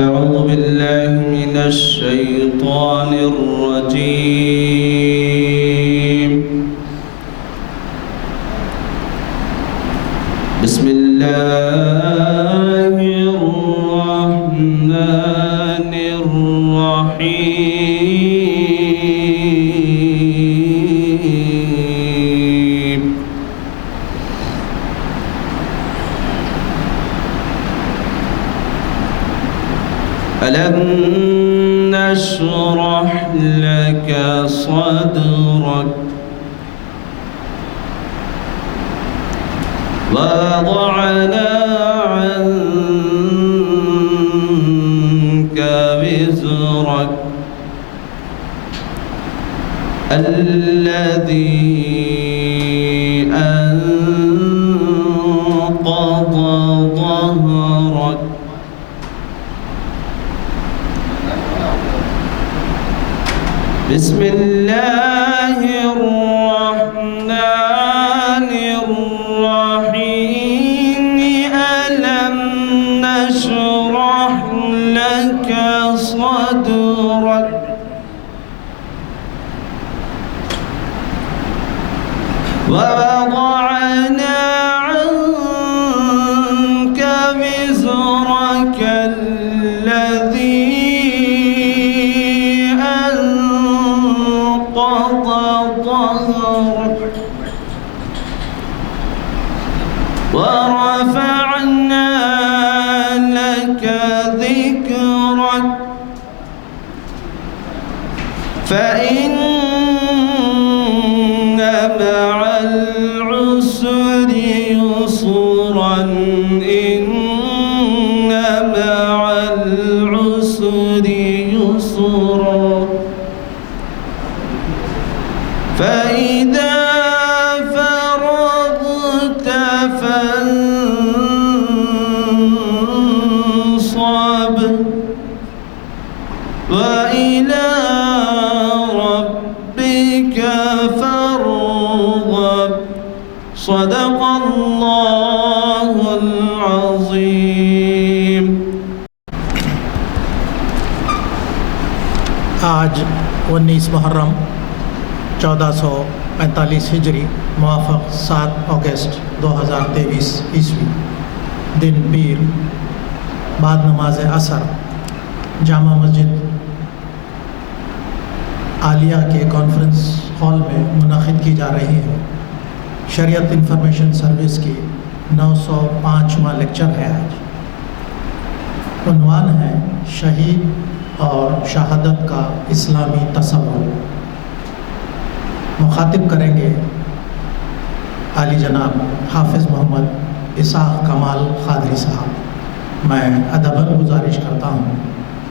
أعوذ بالله من الشيطان الرجيم. بسم الله الرحمن الرحيم. ألم نشرح لك صدرك ووضعنا عنك وزرك الذي أنقض ظهرك بسم الله الرحمن الرحيم. ألم نشرح لك صدرك ووضعنا عنك وزرك الذي أنقض ظهرك ورفعنا لك ذكرك فإن مع العسر يسرا إن مع العسر يسرا فإذا فرغت فانصب وإلى ربك فارغب. صدق الله العظيم. آج 19 محرم 1445 ہجری موافق 7 اگست 2023 عیسوی، دن پیر، بعد نماز عصر جامع مسجد عالیہ کے کانفرنس ہال میں منعقد کی جا رہی ہے۔ شریعت انفارمیشن سروس کی 905واں لیکچر ہے۔ آج عنوان ہے شہید اور شہادت کا اسلامی تصور۔ مخاطب کریں گے عالی جناب حافظ محمد اسحاق کمال قادری صاحب۔ میں ادباً گزارش کرتا ہوں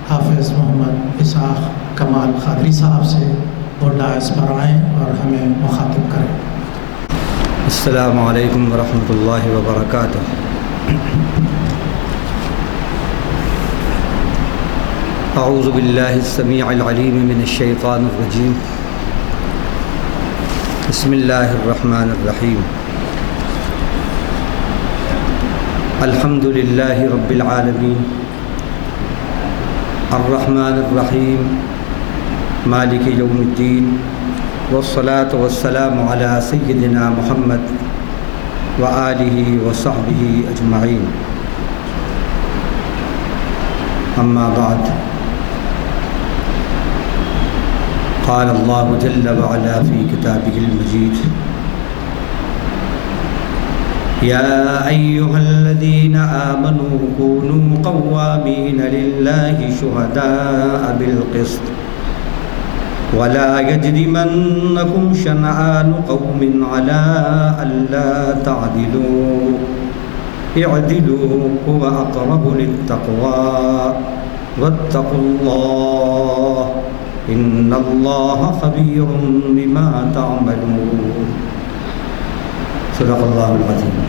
حافظ محمد اسحاق کمال قادری صاحب سے وہ ڈائس پر آئیں اور ہمیں مخاطب کریں۔ السلام علیکم ورحمۃ اللہ وبرکاتہ۔ اعوذ باللہ السمیع العلیم من الشیطان الرجیم۔ بسم اللہ الرحمن الرحیم۔ الحمد للہ رب العالمین الرحمن الرحیم مالک یوم الدین والصلاة والسلام علی سیدنا محمد وآلہ وصحبہ اجمعین۔ اما بعد، قال اللہ جل وعلا فی کتابہ المجید: یا ایہا الذین آمنوا کونوا قوامین للہ شہداء بالقسط ولا يجرمنكم شنآن قوم على ألا تعدلوا اعدلوا هو أقرب للتقوى واتقوا الله إن الله خبير بما تعملون۔ صدق اللہ العظیم۔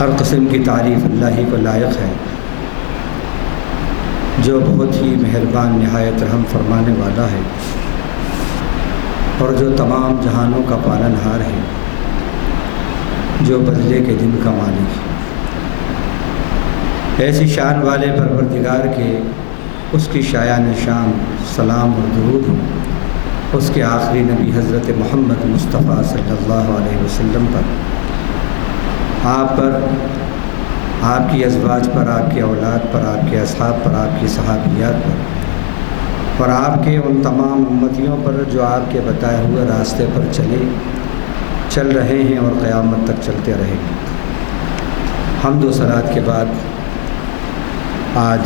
ہر قسم کی تعریف اللہ ہی کو لائق ہے، جو بہت ہی مہربان نہایت رحم فرمانے والا ہے، اور جو تمام جہانوں کا پالنہار ہے، جو بدلے کے دن کا مالک ہے۔ ایسی شان والے پروردگار کے اس کی شایان شان سلام اور درود ہو اس کے آخری نبی حضرت محمد مصطفیٰ صلی اللہ علیہ وسلم پر، آپ پر، آپ کی ازواج پر، آپ کی اولاد پر، آپ کے اصحاب پر، آپ کی صحابیات پر، اور آپ کے ان تمام امتیوں پر جو آپ کے بتائے ہوئے راستے پر چل رہے ہیں اور قیامت تک چلتے رہیں گے۔ حمد و صلوات کے بعد آج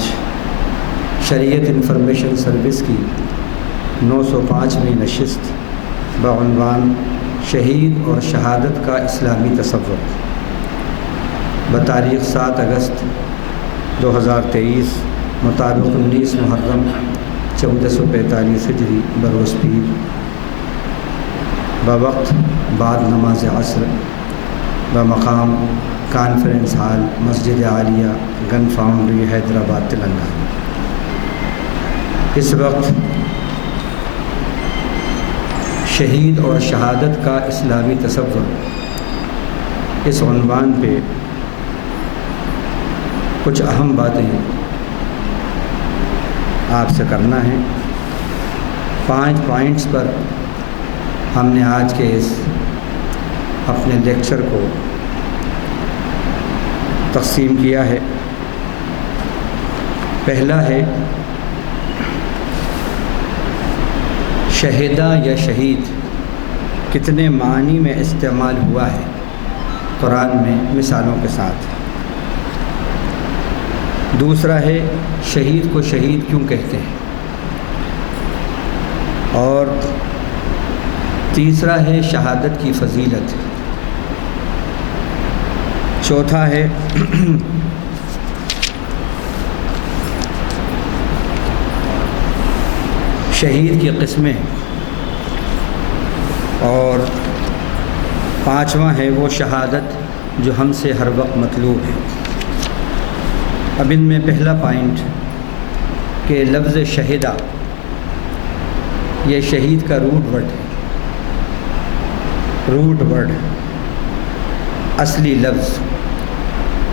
شریعت انفارمیشن سروس کی 905ویں نشست بعنوان شہید اور شہادت کا اسلامی تصور بتاریخ 7 اگست 2023 مطابق 19 محرم 1445 ہجری بروز پیر بوقت بعد نماز عصر بمقام کانفرنس ہال مسجد عالیہ گن فاؤنڈری حیدرآباد تلنگانہ۔ اس وقت شہید اور شہادت کا اسلامی تصور اس عنوان پہ کچھ اہم باتیں آپ سے کرنا ہے۔ 5 پوائنٹس پر ہم نے آج کے اس اپنے لیکچر کو تقسیم کیا ہے۔ پہلا ہے شہیدہ یا شہید کتنے معنی میں استعمال ہوا ہے قرآن میں مثالوں کے ساتھ۔ دوسرا ہے شہید کو شہید کیوں کہتے ہیں، اور تیسرا ہے شہادت کی فضیلت۔ چوتھا ہے شہید کی قسمیں، اور پانچواں ہے وہ شہادت جو ہم سے ہر وقت مطلوب ہے۔ اب ان میں پہلا پوائنٹ کہ لفظ شہیدہ یہ شہید کا روٹ ورڈ ہے، روٹ ورڈ اصلی لفظ،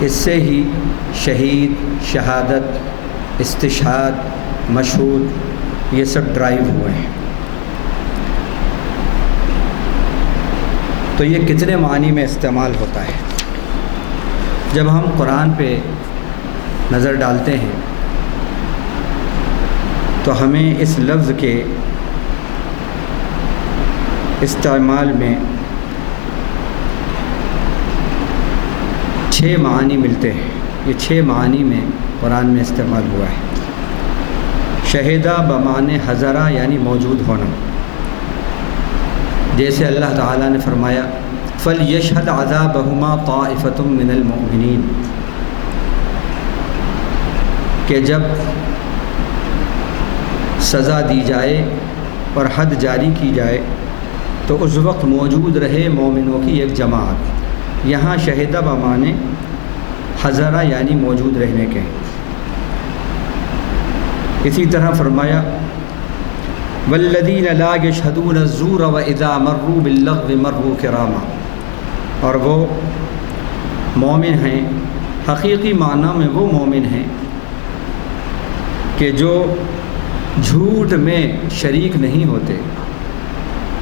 اس سے ہی شہید، شہادت، استشہاد، مشہود یہ سب ڈرائیو ہوئے ہیں۔ تو یہ کتنے معنی میں استعمال ہوتا ہے؟ جب ہم قرآن پہ نظر ڈالتے ہیں تو ہمیں اس لفظ کے استعمال میں 6 معنی ملتے ہیں۔ یہ 6 معنی میں قرآن میں استعمال ہوا ہے۔ شہیدہ بمعنی حضرہ یعنی موجود ہونا، جیسے اللہ تعالیٰ نے فرمایا فَلْيَشْهَدْ عَذَابَهُمَا طَائِفَةٌ مِّنَ الْمُؤْمِنِينَ، کہ جب سزا دی جائے اور حد جاری کی جائے تو اس وقت موجود رہے مومنوں کی ایک جماعت۔ یہاں شہیدہ بمعنی حضرہ یعنی موجود رہنے کے۔ اسی طرح فرمایا وَالَّذِينَ لَا يَشْهَدُونَ الزُّورَ وَإِذَا مَرُّوا بِاللَّغْوِ مَرُّوا كِرَامًا، اور وہ مومن ہیں، حقیقی معنی میں وہ مومن ہیں کہ جو جھوٹ میں شریک نہیں ہوتے،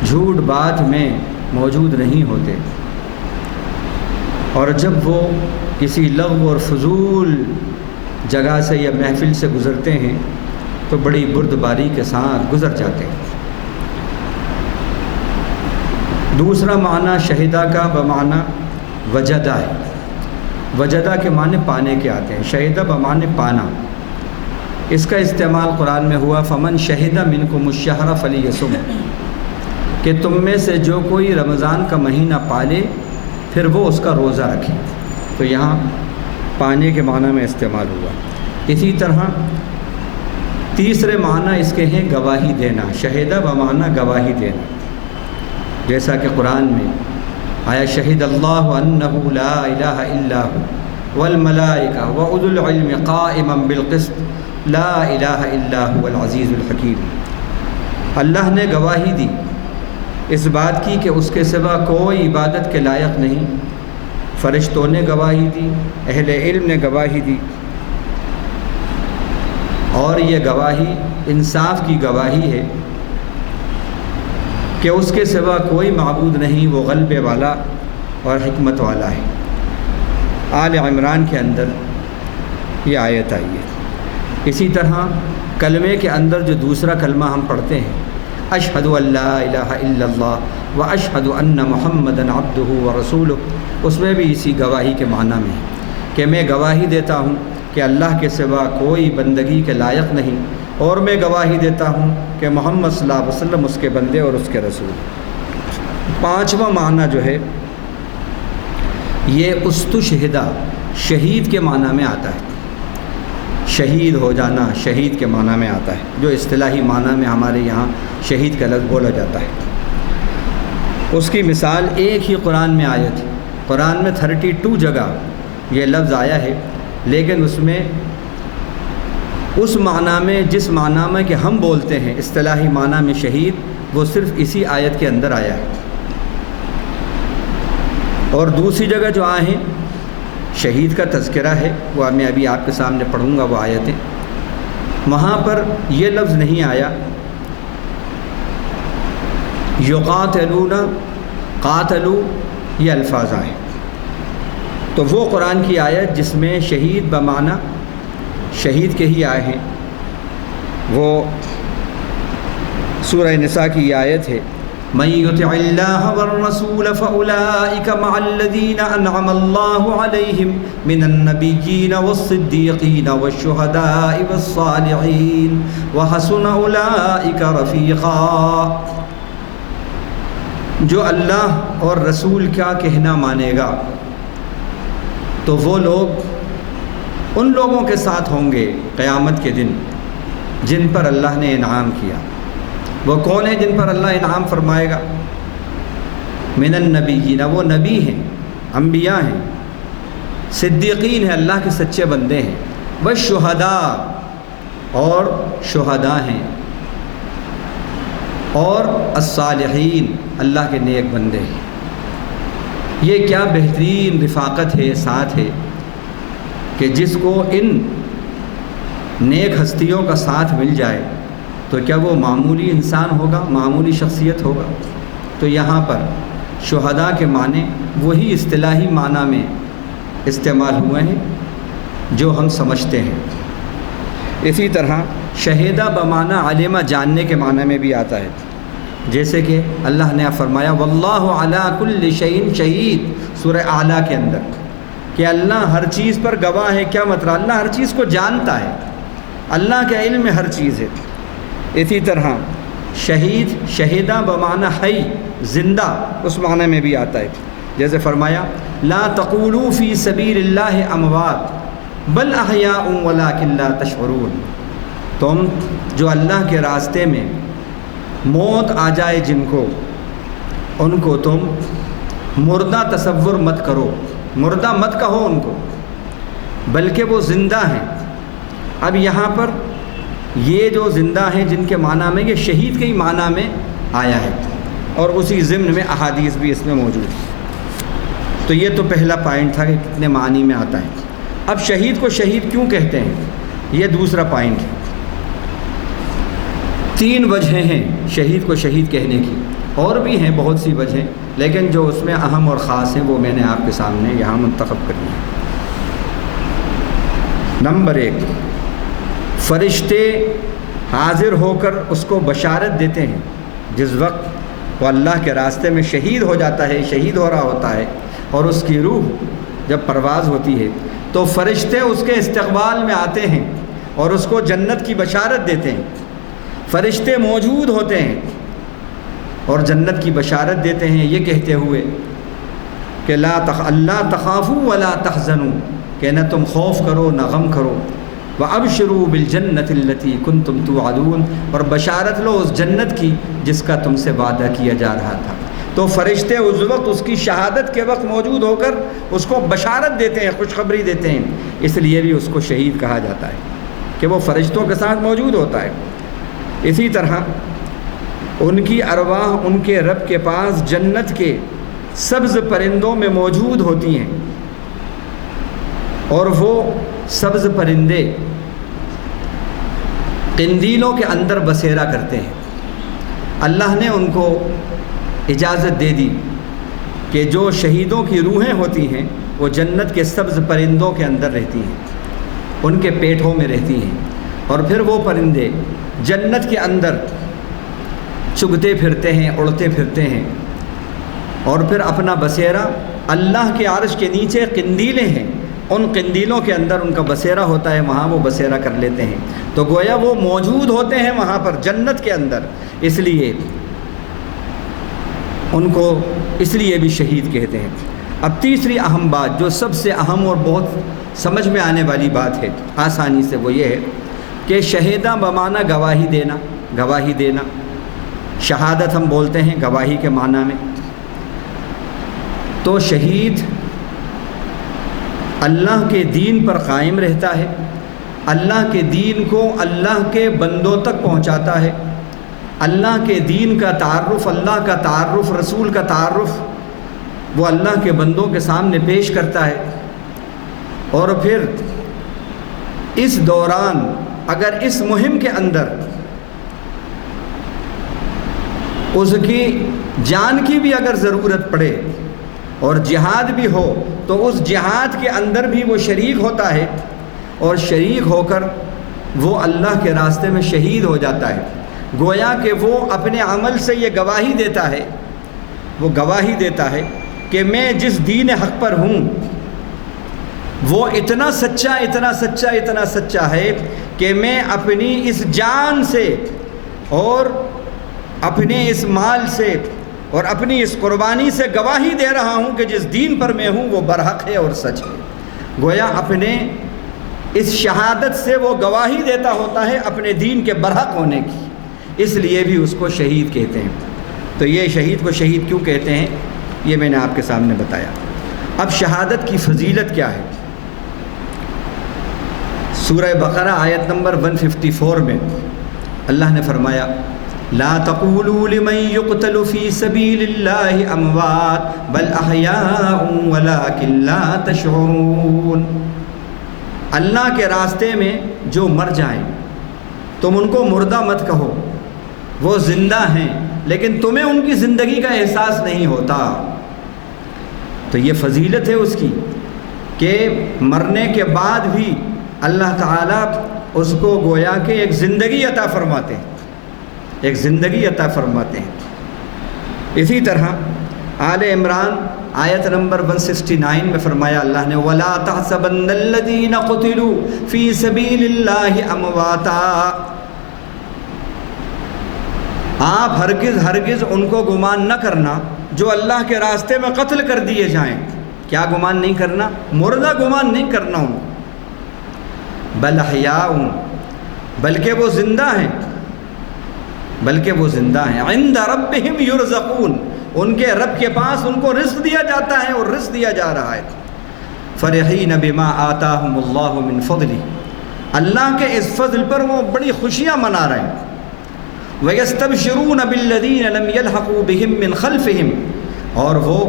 جھوٹ بات میں موجود نہیں ہوتے، اور جب وہ کسی لغو اور فضول جگہ سے یا محفل سے گزرتے ہیں تو بڑی بردباری کے ساتھ گزر جاتے ہیں۔ دوسرا معنی شہیدہ کا بمعنی وجدہ ہے۔ وجدہ کے معنی پانے کے آتے ہیں، شہیدہ بمعنی پانا۔ اس کا استعمال قرآن میں ہوا فمن شہد منکم الشہر فلیصم، کہ تم میں سے جو کوئی رمضان کا مہینہ پالے پھر وہ اس کا روزہ رکھے۔ تو یہاں پانے کے معنی میں استعمال ہوا۔ اسی طرح تیسرے معنی اس کے ہیں گواہی دینا، شہیدہ بمعنی گواہی دینا، جیسا کہ قرآن میں آیا شہد اللہ انہ لا الہ الا ہو والملائکہ واولو العلم قائما بالقسط لا الہ الا هو العزیز الحکیم۔ اللہ نے گواہی دی اس بات کی کہ اس کے سوا کوئی عبادت کے لائق نہیں، فرشتوں نے گواہی دی، اہل علم نے گواہی دی، اور یہ گواہی انصاف کی گواہی ہے کہ اس کے سوا کوئی معبود نہیں، وہ غلبے والا اور حکمت والا ہے۔ آل عمران کے اندر یہ آیت آئی ہے۔ اسی طرح کلمے کے اندر جو دوسرا کلمہ ہم پڑھتے ہیں، اشہد ان لا الہ الا اللہ و اشہد ان محمدا عبدہ و رسولہ، اس میں بھی اسی گواہی کے معنی میں ہے کہ میں گواہی دیتا ہوں کہ اللہ کے سوا کوئی بندگی کے لائق نہیں، اور میں گواہی دیتا ہوں کہ محمد صلی اللہ علیہ وسلم اس کے بندے اور اس کے رسول۔ پانچواں معنی جو ہے یہ استشہدہ، شہید کے معنی میں آتا ہے، شہید ہو جانا شہید کے معنی میں آتا ہے، جو اصطلاحی معنی میں ہمارے یہاں شہید کا لفظ بولا جاتا ہے۔ اس کی مثال ایک ہی قرآن میں آیت ہے، قرآن میں 32 جگہ یہ لفظ آیا ہے، لیکن اس میں اس معنی میں جس معنی میں کہ ہم بولتے ہیں اصطلاحی معنی میں شہید، وہ صرف اسی آیت کے اندر آیا ہے۔ اور دوسری جگہ جو آئے ہیں شہید کا تذکرہ ہے، وہ میں ابھی آپ کے سامنے پڑھوں گا وہ آیتیں، وہاں پر یہ لفظ نہیں آیا۔ یقاتلون، قاتلو، یہ الفاظ آئے، تو وہ قرآن کی آیت جس میں شہید بمعنی شہید کے ہی آئے ہیں، وہ سورہ نساء کی یہ آیت ہے، من یطع اللہ والرسول فاولئک مع الذین انعم اللہ علیہم من النبیین والصدیقین والشہداء والصالحین وحسن اولئک رفیقا۔ جو اللہ اور رسول کا کہنا مانے گا تو وہ لوگ ان لوگوں کے ساتھ ہوں گے قیامت کے دن جن پر اللہ نے انعام کیا۔ وہ کون ہیں جن پر اللہ انعام فرمائے گا؟ من النبیین، وہ نبی ہیں، انبیاء ہیں، صدیقین ہیں، اللہ کے سچے بندے ہیں، والشہداء، اور شہداء ہیں، اور الصالحین، اللہ کے نیک بندے ہیں۔ یہ کیا بہترین رفاقت ہے، ساتھ ہے کہ جس کو ان نیک ہستیوں کا ساتھ مل جائے تو کیا وہ معمولی انسان ہوگا، معمولی شخصیت ہوگا؟ تو یہاں پر شہداء کے معنی وہی اصطلاحی معنی میں استعمال ہوئے ہیں جو ہم سمجھتے ہیں۔ اسی طرح شہیدہ بمعنی علمہ، جاننے کے معنی میں بھی آتا ہے، جیسے کہ اللہ نے فرمایا واللہ علی کل شیء شہید، سورہ اعلیٰ کے اندر، کہ اللہ ہر چیز پر گواہ ہے۔ کیا مطلب؟ اللہ ہر چیز کو جانتا ہے، اللہ کے علم میں ہر چیز ہے۔ اسی طرح شہید، شہیدہ بمعنی حی، زندہ، اس معنی میں بھی آتا ہے، جیسے فرمایا لا تقولوا فی سبیل اللہ اموات بل احیاء ولکن لا تشعرون۔ تم جو اللہ کے راستے میں موت آ جائے جن کو، ان کو تم مردہ تصور مت کرو، مردہ مت کہو ان کو، بلکہ وہ زندہ ہیں۔ اب یہاں پر یہ جو زندہ ہیں جن کے معنی میں، یہ شہید کے ہی معنی میں آیا ہے، اور اسی ضمن میں احادیث بھی اس میں موجود ہے۔ تو یہ تو پہلا پوائنٹ تھا کہ کتنے معنی میں آتا ہے۔ اب شہید کو شہید کیوں کہتے ہیں، یہ دوسرا پوائنٹ ہے۔ 3 وجہیں ہیں شہید کو شہید کہنے کی، اور بھی ہیں بہت سی وجہیں، لیکن جو اس میں اہم اور خاص ہیں وہ میں نے آپ کے سامنے یہاں منتخب کر لی ہے۔ نمبر 1، فرشتے حاضر ہو کر اس کو بشارت دیتے ہیں جس وقت وہ اللہ کے راستے میں شہید ہو جاتا ہے، شہید ہو رہا ہوتا ہے، اور اس کی روح جب پرواز ہوتی ہے تو فرشتے اس کے استقبال میں آتے ہیں اور اس کو جنت کی بشارت دیتے ہیں۔ فرشتے موجود ہوتے ہیں اور جنت کی بشارت دیتے ہیں، یہ کہتے ہوئے کہ اللہ تخافوا ولا تحزنوا، کہ نہ تم خوف کرو نہ غم کرو، وابشروا بالجنۃ التي كنتم توعدون، اور بشارت لو اس جنت کی جس کا تم سے وعدہ کیا جا رہا تھا۔ تو فرشتے اس وقت، اس کی شہادت کے وقت موجود ہو کر اس کو بشارت دیتے ہیں، خوشخبری دیتے ہیں، اس لیے بھی اس کو شہید کہا جاتا ہے کہ وہ فرشتوں کے ساتھ موجود ہوتا ہے۔ اسی طرح ان کی ارواح ان کے رب کے پاس جنت کے سبز پرندوں میں موجود ہوتی ہیں، اور وہ سبز پرندے قندیلوں کے اندر بسیرا کرتے ہیں۔ اللہ نے ان کو اجازت دے دی کہ جو شہیدوں کی روحیں ہوتی ہیں وہ جنت کے سبز پرندوں کے اندر رہتی ہیں، ان کے پیٹوں میں رہتی ہیں، اور پھر وہ پرندے جنت کے اندر چگتے پھرتے ہیں، اڑتے پھرتے ہیں، اور پھر اپنا بسیرا اللہ کے عرش کے نیچے قندیلیں ہیں، ان قندیلوں کے اندر ان کا بسیرا ہوتا ہے، وہاں وہ بسیرا کر لیتے ہیں۔ تو گویا وہ موجود ہوتے ہیں وہاں پر جنت کے اندر، اس لیے ان کو اس لیے بھی شہید کہتے ہیں۔ اب تیسری اہم بات جو سب سے اہم اور بہت سمجھ میں آنے والی بات ہے آسانی سے، وہ یہ ہے کہ شہیدہ بمعنی گواہی دینا، گواہی دینا، شہادت ہم بولتے ہیں گواہی کے معنی میں۔ تو شہید اللہ کے دین پر قائم رہتا ہے، اللہ کے دین کو اللہ کے بندوں تک پہنچاتا ہے، اللہ کے دین کا تعارف، اللہ کا تعارف، رسول کا تعارف وہ اللہ کے بندوں کے سامنے پیش کرتا ہے، اور پھر اس دوران اگر اس مہم کے اندر اس کی جان کی بھی اگر ضرورت پڑے اور جہاد بھی ہو تو اس جہاد کے اندر بھی وہ شریک ہوتا ہے، اور شریک ہو کر وہ اللہ کے راستے میں شہید ہو جاتا ہے۔ گویا کہ وہ اپنے عمل سے یہ گواہی دیتا ہے، وہ گواہی دیتا ہے کہ میں جس دین حق پر ہوں وہ اتنا سچا، اتنا سچا، اتنا سچا ہے کہ میں اپنی اس جان سے اور اپنے اس مال سے اور اپنی اس قربانی سے گواہی دے رہا ہوں کہ جس دین پر میں ہوں وہ برحق ہے اور سچ ہے۔ گویا اپنے اس شہادت سے وہ گواہی دیتا ہوتا ہے اپنے دین کے برحق ہونے کی، اس لیے بھی اس کو شہید کہتے ہیں۔ تو یہ شہید کو شہید کیوں کہتے ہیں یہ میں نے آپ کے سامنے بتایا۔ اب شہادت کی فضیلت کیا ہے؟ سورہ بقرہ آیت نمبر 154 میں اللہ نے فرمایا لا تقولوا لمن يقتل في سبيل الله اموات بل احياء ولكن لا تشعرون۔ اللہ کے راستے میں جو مر جائیں تم ان کو مردہ مت کہو، وہ زندہ ہیں لیکن تمہیں ان کی زندگی کا احساس نہیں ہوتا۔ تو یہ فضیلت ہے اس کی کہ مرنے کے بعد بھی اللہ تعالیٰ اس کو گویا کہ ایک زندگی عطا فرماتے ہیں، ایک زندگی عطا فرماتے ہیں۔ اسی طرح آل عمران آیت نمبر 169 میں فرمایا اللہ نے وَلَا تَحْسَبَنَّ الَّذِينَ قُتِلُوا فِي سَبِيلِ اللَّهِ أَمْوَاتًا۔ آپ ہرگز ان کو گمان نہ کرنا جو اللہ کے راستے میں قتل کر دیے جائیں۔ کیا گمان نہیں کرنا؟ مردہ گمان نہیں کرنا ان کو، بل احیاء، بلکہ وہ زندہ ہیں، بلکہ وہ زندہ ہیں، عند ربہم یرزقون، ان کے رب کے پاس ان کو رزق دیا جاتا ہے اور رزق دیا جا رہا ہے۔ فرحین بما آتاہم اللہ من فضلہ، اللہ کے اس فضل پر وہ بڑی خوشیاں منا رہے ہیں۔ وَيَسْتَبْشِرُونَ بِالَّذِينَ لَمْ يَلْحَقُوا بِهِم مِّن خَلْفِهِمْ، اور وہ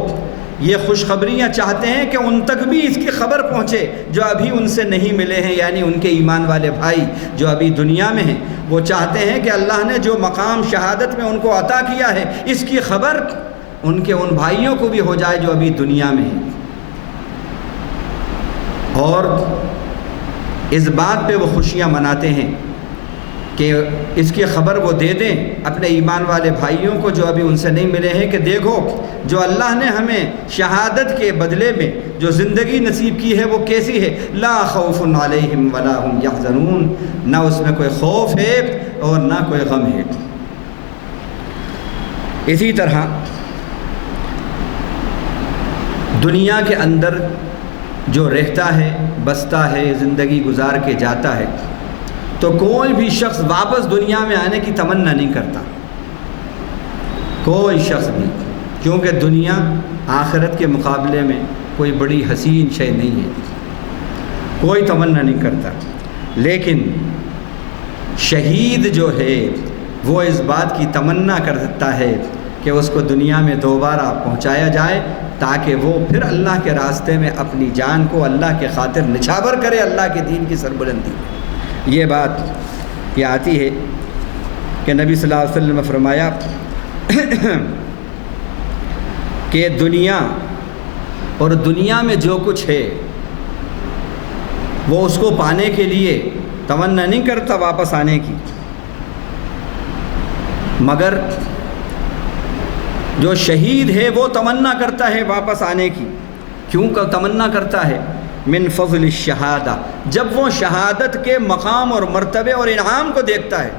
یہ خوشخبریاں چاہتے ہیں کہ ان تک بھی اس کی خبر پہنچے جو ابھی ان سے نہیں ملے ہیں، یعنی ان کے ایمان والے بھائی جو ابھی دنیا میں ہیں، وہ چاہتے ہیں کہ اللہ نے جو مقام شہادت میں ان کو عطا کیا ہے اس کی خبر ان کے ان بھائیوں کو بھی ہو جائے جو ابھی دنیا میں ہیں، اور اس بات پہ وہ خوشیاں مناتے ہیں کہ اس کی خبر وہ دے دیں اپنے ایمان والے بھائیوں کو جو ابھی ان سے نہیں ملے ہیں کہ دیکھو جو اللہ نے ہمیں شہادت کے بدلے میں جو زندگی نصیب کی ہے وہ کیسی ہے، لا خوف علیہم ولا هم یحزنون، نہ اس میں کوئی خوف ہے اور نہ کوئی غم ہے۔ اسی طرح دنیا کے اندر جو رہتا ہے، بستا ہے، زندگی گزار کے جاتا ہے، تو کوئی بھی شخص واپس دنیا میں آنے کی تمنا نہیں کرتا، کوئی شخص بھی، کیونکہ دنیا آخرت کے مقابلے میں کوئی بڑی حسین شے نہیں ہے، کوئی تمنا نہیں کرتا۔ لیکن شہید جو ہے وہ اس بات کی تمنا کرتا ہے کہ اس کو دنیا میں دوبارہ پہنچایا جائے تاکہ وہ پھر اللہ کے راستے میں اپنی جان کو اللہ کے خاطر نچھاور کرے، اللہ کے دین کی سربلندی۔ یہ بات یہ آتی ہے کہ نبی صلی اللہ علیہ وسلم نے فرمایا کہ دنیا اور دنیا میں جو کچھ ہے وہ اس کو پانے کے لیے تمنا نہیں کرتا واپس آنے کی، مگر جو شہید ہے وہ تمنا کرتا ہے واپس آنے کی۔ کیوں کا تمنا کرتا ہے؟ من فضل الشہادہ، جب وہ شہادت کے مقام اور مرتبے اور انعام کو دیکھتا ہے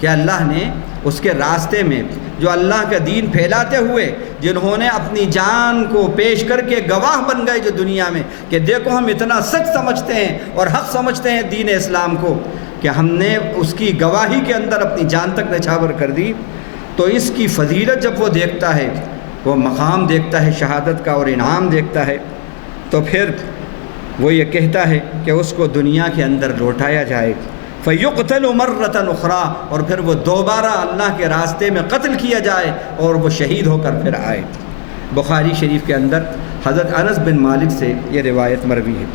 کہ اللہ نے اس کے راستے میں جو اللہ کا دین پھیلاتے ہوئے جنہوں نے اپنی جان کو پیش کر کے گواہ بن گئے جو دنیا میں کہ دیکھو ہم اتنا سچ سمجھتے ہیں اور حق سمجھتے ہیں دین اسلام کو کہ ہم نے اس کی گواہی کے اندر اپنی جان تک نچھاور کر دی، تو اس کی فضیلت جب وہ دیکھتا ہے، وہ مقام دیکھتا ہے شہادت کا اور انعام دیکھتا ہے، تو پھر وہ یہ کہتا ہے کہ اس کو دنیا کے اندر لوٹایا جائے، فَيُقْتَلُ مَرَّةً أُخْرَىٰ، اور پھر وہ دوبارہ اللہ کے راستے میں قتل کیا جائے اور وہ شہید ہو کر پھر آئے۔ بخاری شریف کے اندر حضرت انس بن مالک سے یہ روایت مروی ہے۔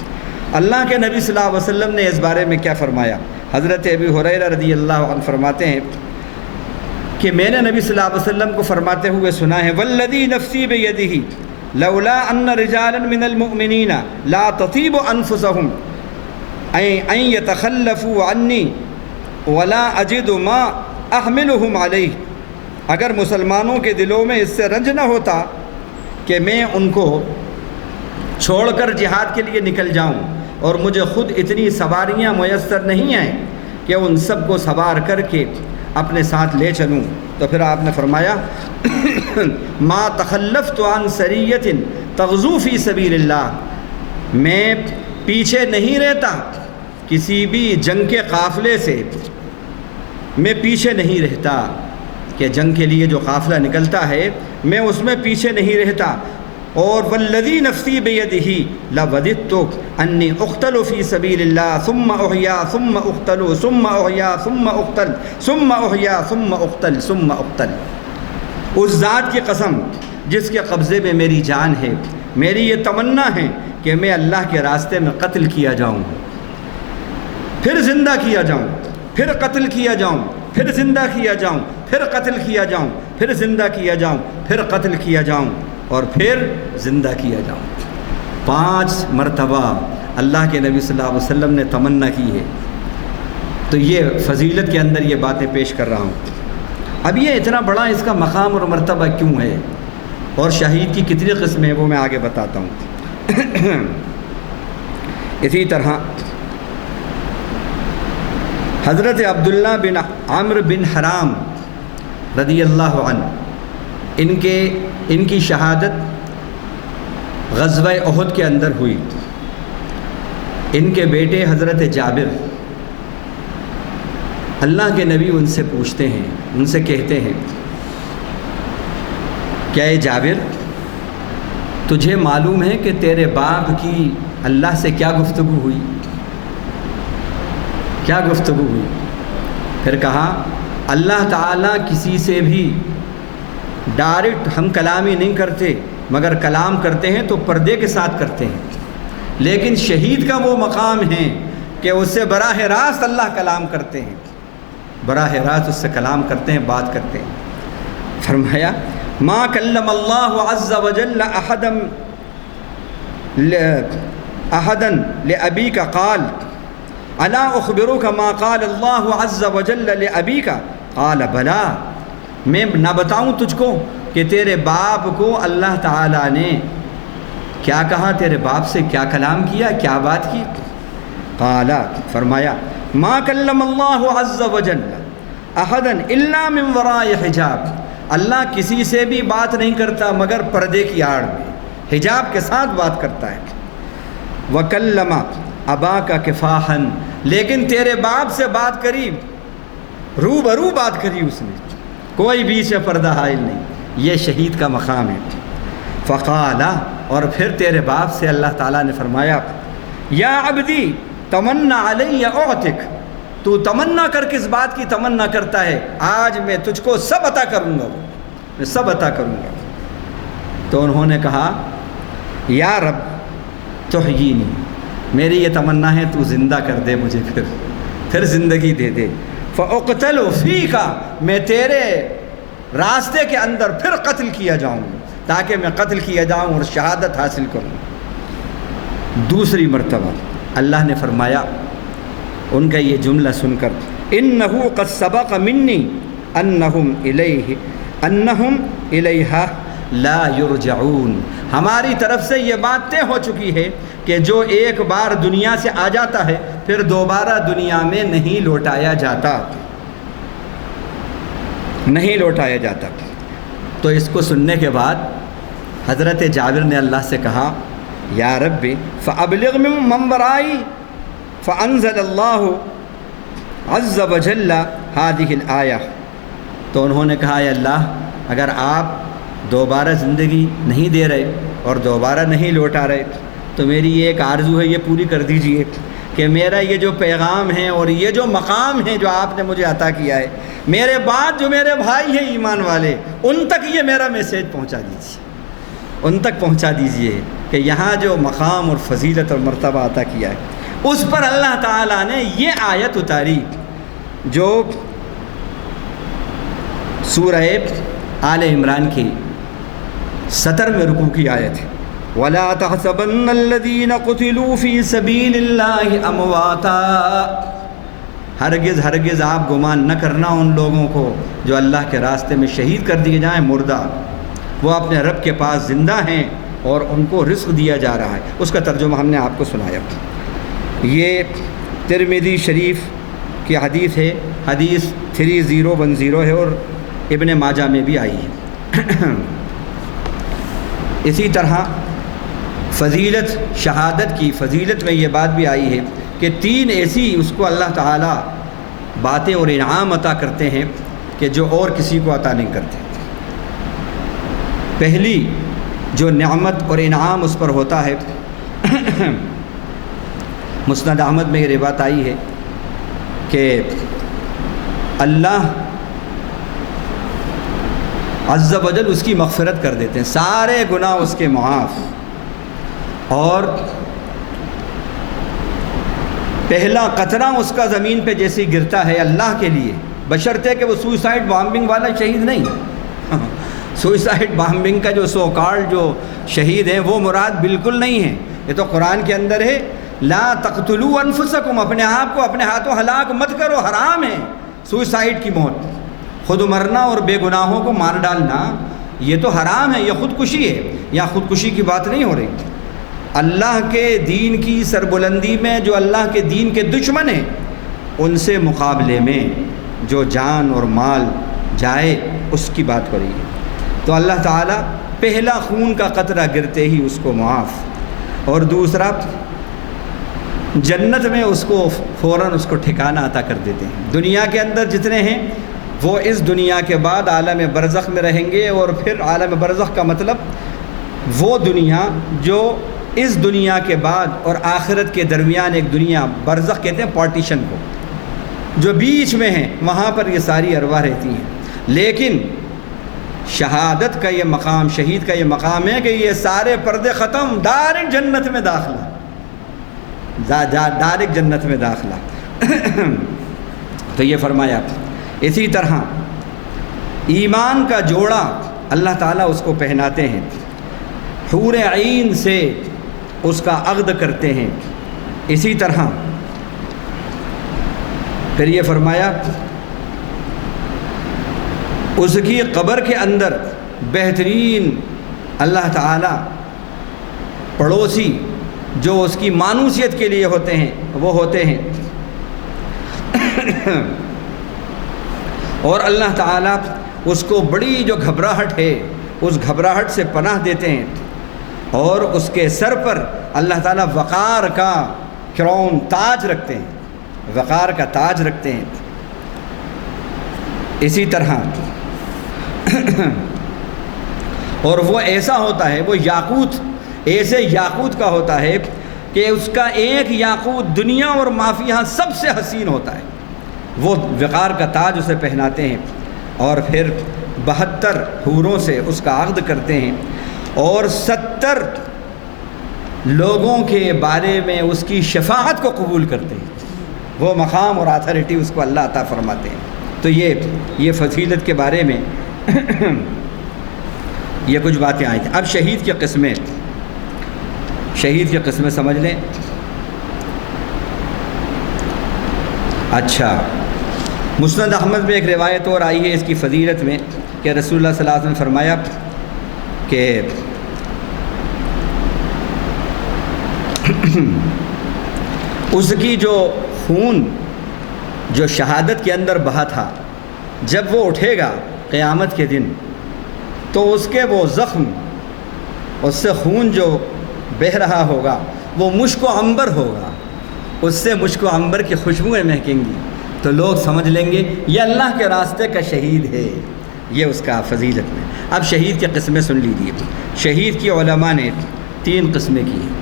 اللہ کے نبی صلی اللہ علیہ وسلم نے اس بارے میں کیا فرمایا؟ حضرت ابی ہریرہ رضی اللہ عنہ فرماتے ہیں کہ میں نے نبی صلی اللہ علیہ وسلم کو فرماتے ہوئے سنا ہے، والذی نفسی بیدہ لولا ان رجالا من المؤمنین لا تطیب انفسهم ان یتخلفوا عنی ولا اجد ما احملهم علیہ، اگر مسلمانوں کے دلوں میں اس سے رنج نہ ہوتا کہ میں ان کو چھوڑ کر جہاد کے لیے نکل جاؤں اور مجھے خود اتنی سواریاں میسر نہیں ہیں کہ ان سب کو سوار کر کے اپنے ساتھ لے چلوں، تو پھر آپ نے فرمایا ما تخلفت عن سریۃ تغزو فی سبیل اللہ، میں پیچھے نہیں رہتا کسی بھی جنگ کے قافلے سے، میں پیچھے نہیں رہتا کہ جنگ کے لیے جو قافلہ نکلتا ہے میں اس میں پیچھے نہیں رہتا، اور والذی نفسی بیدہ لوددت انی اقتل فی سبیل اللہ ثم احیا ثم اقتل ثم احیا ثم اقتل ثم احیا ثم اقتل ثم اقتل، اس ذات کی قسم جس کے قبضے میں میری جان ہے، میری یہ تمنا ہے کہ میں اللہ کے راستے میں قتل کیا جاؤں، پھر زندہ کیا جاؤں، پھر قتل کیا جاؤں، پھر زندہ کیا جاؤں، پھر قتل کیا جاؤں، پھر زندہ کیا جاؤں، پھر قتل کیا جاؤں اور پھر زندہ کیا جاؤں۔ 5 مرتبہ اللہ کے نبی صلی اللہ علیہ وسلم نے تمنا کی ہے، تو یہ فضیلت کے اندر یہ باتیں پیش کر رہا ہوں۔ اب یہ اتنا بڑا اس کا مقام اور مرتبہ کیوں ہے اور شہید کی کتنی قسمیں ہیں وہ میں آگے بتاتا ہوں۔ اسی طرح حضرت عبداللہ بن عمرو بن حرام رضی اللہ عنہ، ان کی شہادت غزوہ احد کے اندر ہوئی۔ ان کے بیٹے حضرت جابر، اللہ کے نبی ان سے پوچھتے ہیں، ان سے کہتے ہیں کیا اے جابر تجھے معلوم ہے کہ تیرے باپ کی اللہ سے کیا گفتگو ہوئی؟ کیا گفتگو ہوئی؟ پھر کہا اللہ تعالیٰ کسی سے بھی ڈائریکٹ ہم کلامی نہیں کرتے، مگر کلام کرتے ہیں تو پردے کے ساتھ کرتے ہیں، لیکن شہید کا وہ مقام ہے کہ اس سے براہ راست اللہ کلام کرتے ہیں، براہ راست اس سے کلام کرتے ہیں، بات کرتے ہیں۔ فرمایا ما کلم اللہ عز وجل احدا لابیک قال الا اخبرک ما قال اللہ عز وجل لابیک قال بلا، میں نہ بتاؤں تجھ کو کہ تیرے باپ کو اللہ تعالیٰ نے کیا کہا، تیرے باپ سے کیا کلام کیا، کیا بات کی؟ قال، فرمایا ما کلم اللہ عز وجل احدا الا من وراء حجاب، اللہ کسی سے بھی بات نہیں کرتا مگر پردے کی آڑ میں، حجاب کے ساتھ بات کرتا ہے۔ وکلم اباک کفاحا، لیکن تیرے باپ سے بات کری، روبرو بات کری اس نے، کوئی بیچ میں پردہ حائل نہیں، یہ شہید کا مقام ہے۔ فقال، اور پھر تیرے باپ سے اللہ تعالیٰ نے فرمایا یا عبدی تمنا علی اعتق، تو تمنا کر کس بات کی تمنا کرتا ہے؟ آج میں تجھ کو سب عطا کروں گا، میں سب عطا کروں گا۔ تو انہوں نے کہا یا رب تحیینی، میری یہ تمنا ہے تو زندہ کر دے مجھے، پھر زندگی دے دے۔ فاقتل فیک، میں تیرے راستے کے اندر پھر قتل کیا جاؤں تاکہ میں قتل کیا جاؤں اور شہادت حاصل کروں۔ دوسری مرتبہ اللہ نے فرمایا ان کا یہ جملہ سن کر، انہ قد سبق منی انہم الیہا لا یرجعون، ہماری طرف سے یہ بات طے ہو چکی ہے کہ جو ایک بار دنیا سے آ جاتا ہے پھر دوبارہ دنیا میں نہیں لوٹایا جاتا، نہیں لوٹایا جاتا۔ تو اس کو سننے کے بعد حضرت جابر نے اللہ سے کہا، یا رب فابلغ من ورائی، فانزل اللہ عز وجل هذه الآیہ۔ تو انہوں نے کہا، اے اللہ اگر آپ دوبارہ زندگی نہیں دے رہے اور دوبارہ نہیں لوٹا رہے تو میری یہ ایک آرزو ہے، یہ پوری کر دیجئے کہ میرا یہ جو پیغام ہے اور یہ جو مقام ہے جو آپ نے مجھے عطا کیا ہے، میرے بعد جو میرے بھائی ہیں ایمان والے، ان تک یہ میرا میسیج پہنچا دیجیے، ان تک پہنچا دیجئے کہ یہاں جو مقام اور فضیلت اور مرتبہ عطا کیا ہے۔ اس پر اللہ تعالیٰ نے یہ آیت اتاری جو سورہ آل عمران کی 70 میں رکوع کی آیت ہے، وَلَا تَحْسَبَنَّ الَّذِينَ قُتِلُوا فِي سَبِيلِ اللَّهِ أَمْوَاتًا، ہرگز آپ گمان نہ کرنا ان لوگوں کو جو اللہ کے راستے میں شہید کر دیے جائیں مردہ، وہ اپنے رب کے پاس زندہ ہیں اور ان کو رزق دیا جا رہا ہے۔ اس کا ترجمہ ہم نے آپ کو سنایا۔ یہ ترمذی شریف کی حدیث ہے، حدیث 3010 ہے اور ابن ماجہ میں بھی آئی ہے۔ اسی طرح فضیلت، شہادت کی فضیلت میں یہ بات بھی آئی ہے کہ 3 ایسی اس کو اللہ تعالیٰ باتیں اور انعام عطا کرتے ہیں کہ جو اور کسی کو عطا نہیں کرتے۔ پہلی جو نعمت اور انعام اس پر ہوتا ہے، مسند احمد میں یہ روایت آئی ہے کہ اللہ عز و جل اس کی مغفرت کر دیتے ہیں، سارے گناہ اس کے معاف، اور پہلا قطرہ اس کا زمین پہ جیسے گرتا ہے اللہ کے لیے، بشرطے کہ وہ سوئسائڈ بامبنگ والا شہید نہیں ہے۔ سوئسائڈ بامبنگ کا جو سوکارڈ جو شہید ہیں وہ مراد بالکل نہیں ہے۔ یہ تو قرآن کے اندر ہے، لا تقتلوا انفسکم، اپنے آپ کو اپنے ہاتھوں ہلاک مت کرو، حرام ہے سوئسائڈ کی موت، خود مرنا اور بے گناہوں کو مار ڈالنا یہ تو حرام ہے، یہ خودکشی ہے۔ یہاں خودکشی کی بات نہیں ہو رہی۔ اللہ کے دین کی سربلندی میں جو اللہ کے دین کے دشمن ہیں ان سے مقابلے میں جو جان اور مال جائے اس کی بات ہو رہی ہے۔ تو اللہ تعالیٰ پہلا خون کا قطرہ گرتے ہی اس کو معاف، اور دوسرا جنت میں اس کو فوراً اس کو ٹھکانہ عطا کر دیتے ہیں۔ دنیا کے اندر جتنے ہیں وہ اس دنیا کے بعد عالم برزخ میں رہیں گے، اور پھر عالم برزخ کا مطلب وہ دنیا جو اس دنیا کے بعد اور آخرت کے درمیان ایک دنیا، برزخ کہتے ہیں پارٹیشن کو، جو بیچ میں ہے، وہاں پر یہ ساری ارواح رہتی ہیں۔ لیکن شہادت کا یہ مقام، شہید کا یہ مقام ہے کہ یہ سارے پردے ختم، ڈائریکٹ جنت میں داخلہ، ڈائریکٹ جنت میں داخلہ۔ تو یہ فرمایا۔ اسی طرح ایمان کا جوڑا اللہ تعالیٰ اس کو پہناتے ہیں، حور عین سے اس کا عقد کرتے ہیں۔ اسی طرح پھر یہ فرمایا اس کی قبر کے اندر بہترین اللہ تعالیٰ پڑوسی جو اس کی مانوسیت کے لیے ہوتے ہیں وہ ہوتے ہیں، اور اللہ تعالیٰ اس کو بڑی جو گھبراہٹ ہے اس گھبراہٹ سے پناہ دیتے ہیں، اور اس کے سر پر اللہ تعالیٰ وقار کا کراؤن تاج رکھتے ہیں، وقار کا تاج رکھتے ہیں۔ اسی طرح اور وہ ایسا ہوتا ہے، وہ یاقوت، ایسے یاقوت کا ہوتا ہے کہ اس کا ایک یاقوت دنیا اور مافیہ سب سے حسین ہوتا ہے۔ وہ وقار کا تاج اسے پہناتے ہیں، اور پھر 72 حوروں سے اس کا عقد کرتے ہیں، اور 70 لوگوں کے بارے میں اس کی شفاعت کو قبول کرتے ہیں۔ وہ مقام اور اتھارٹی اس کو اللہ عطا فرماتے ہیں۔ تو یہ فضیلت کے بارے میں یہ کچھ باتیں آئی تھیں۔ اب شہید کی قسمیں سمجھ لیں۔ اچھا، مسند احمد میں ایک روایت اور آئی ہے اس کی فضیلت میں کہ رسول اللہ صلی اللہ علیہ وسلم نے فرمایا کہ اس کی جو خون جو شہادت کے اندر بہا تھا، جب وہ اٹھے گا قیامت کے دن تو اس کے وہ زخم، اس سے خون جو بہہ رہا ہوگا وہ مشک و عنبر ہوگا، اس سے مشک و عنبر کی خوشبوئیں مہکیں گی، تو لوگ سمجھ لیں گے یہ اللہ کے راستے کا شہید ہے۔ یہ اس کا فضیلت میں۔ اب شہید کی قسمیں سن لیجیے۔ شہید کی علماء نے 3 قسمیں کی ہیں۔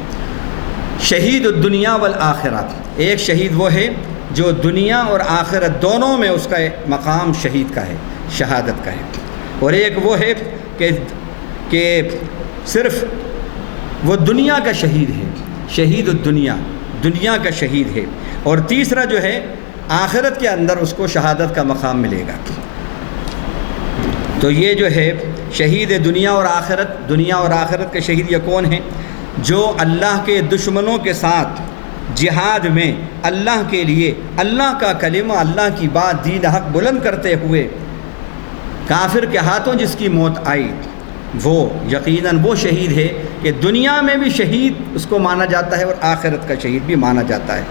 شہید الدنیا والآخرہ، ایک شہید وہ ہے جو دنیا اور آخرت دونوں میں اس کا مقام شہید کا ہے، شہادت کا ہے، اور ایک وہ ہے کہ صرف وہ دنیا کا شہید ہے، شہید الدنیا، دنیا کا شہید ہے، اور تیسرا جو ہے آخرت کے اندر اس کو شہادت کا مقام ملے گا۔ تو یہ جو ہے شہید دنیا اور آخرت کا شہید یہ کون ہے؟ جو اللہ کے دشمنوں کے ساتھ جہاد میں اللہ کے لیے اللہ کا کلمہ، اللہ کی بات، دین حق بلند کرتے ہوئے کافر کے ہاتھوں جس کی موت آئی، وہ یقیناً وہ شہید ہے کہ دنیا میں بھی شہید اس کو مانا جاتا ہے اور آخرت کا شہید بھی مانا جاتا ہے۔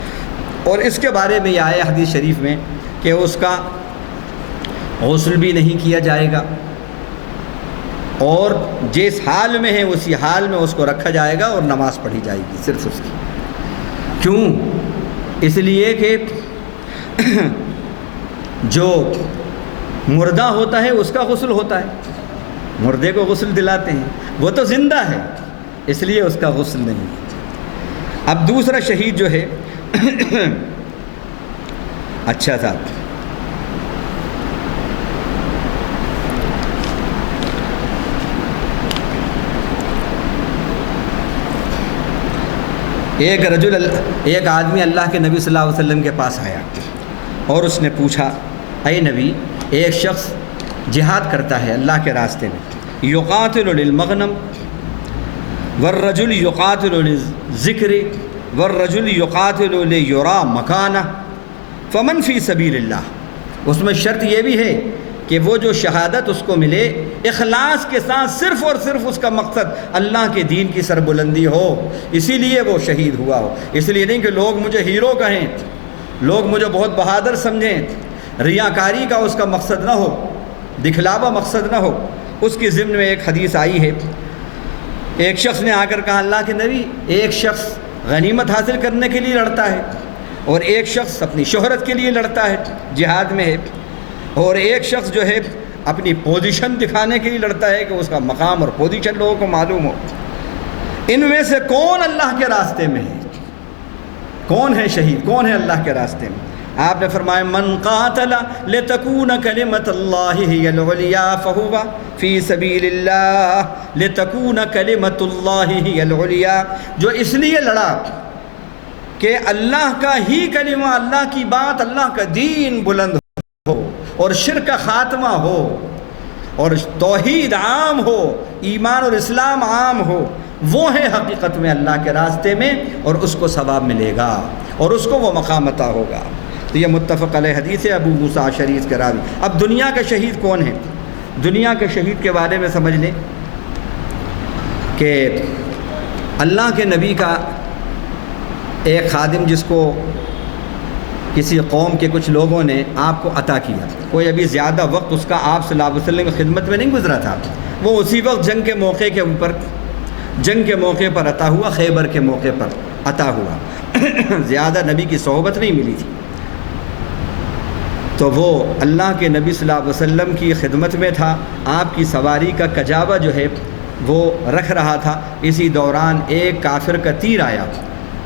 اور اس کے بارے میں یہ آیا حدیث شریف میں کہ اس کا غسل بھی نہیں کیا جائے گا، اور جس حال میں ہے اسی حال میں اس کو رکھا جائے گا اور نماز پڑھی جائے گی صرف اس کی۔ کیوں؟ اس لیے کہ جو مردہ ہوتا ہے اس کا غسل ہوتا ہے، مردے کو غسل دلاتے ہیں، وہ تو زندہ ہے اس لیے اس کا غسل نہیں۔ اب دوسرا شہید جو ہے اچھا تھا، ایک آدمی اللہ کے نبی صلی اللہ علیہ وسلم کے پاس آیا اور اس نے پوچھا، اے نبی، ایک شخص جہاد کرتا ہے اللہ کے راستے میں، یقاتل للمغنم والرجل یقاتل للذکر والرجل یقاتل لیرا مکانہ فمن فی سبیل اللہ۔ اس میں شرط یہ بھی ہے کہ وہ جو شہادت اس کو ملے اخلاص کے ساتھ، صرف اور صرف اس کا مقصد اللہ کے دین کی سربلندی ہو، اسی لیے وہ شہید ہوا ہو۔ اس لیے نہیں کہ لوگ مجھے ہیرو کہیں، لوگ مجھے بہت بہادر سمجھیں، ریاکاری کا اس کا مقصد نہ ہو، دکھلاوا مقصد نہ ہو۔ اس کی ضمن میں ایک حدیث آئی ہے، ایک شخص نے آ کر کہا، اللہ کے نبی، ایک شخص غنیمت حاصل کرنے کے لیے لڑتا ہے، اور ایک شخص اپنی شہرت کے لیے لڑتا ہے، جہاد میں ہے، اور ایک شخص جو ہے اپنی پوزیشن دکھانے کے لیے لڑتا ہے کہ اس کا مقام اور پوزیشن لوگوں کو معلوم ہو۔ ان میں سے کون اللہ کے راستے میں ہے؟ کون ہے شہید؟ کون ہے اللہ کے راستے میں؟ آپ نے فرمایا، من قاتل لتکون کلمۃ اللہ ہی العلیٰ فہو فی سبیل اللہ، لتکون کلمۃ اللہ ہی العلیٰ، جو اس لیے لڑا کہ اللہ کا ہی کلمہ، اللہ کی بات، اللہ کا دین بلند ہو، اور شرک کا خاتمہ ہو، اور توحید عام ہو، ایمان اور اسلام عام ہو، وہ ہے حقیقت میں اللہ کے راستے میں، اور اس کو ثواب ملے گا اور اس کو وہ مقام عطا ہوگا۔ تو یہ متفق علیہ حدیث ہے، ابو موسیٰ اشعری کے راوی۔ اب دنیا کا شہید کون ہے؟ دنیا کے شہید کے بارے میں سمجھ لیں کہ اللہ کے نبی کا ایک خادم جس کو کسی قوم کے کچھ لوگوں نے آپ کو عطا کیا، کوئی ابھی زیادہ وقت اس کا آپ صلی اللہ علیہ وسلم کی خدمت میں نہیں گزرا تھا، وہ اسی وقت جنگ کے موقع پر عطا ہوا، خیبر کے موقع پر عطا ہوا، زیادہ نبی کی صحبت نہیں ملی تھی، تو وہ اللہ کے نبی صلی اللہ علیہ وسلم کی خدمت میں تھا، آپ کی سواری کا کجاوا جو ہے وہ رکھ رہا تھا، اسی دوران ایک کافر کا تیر آیا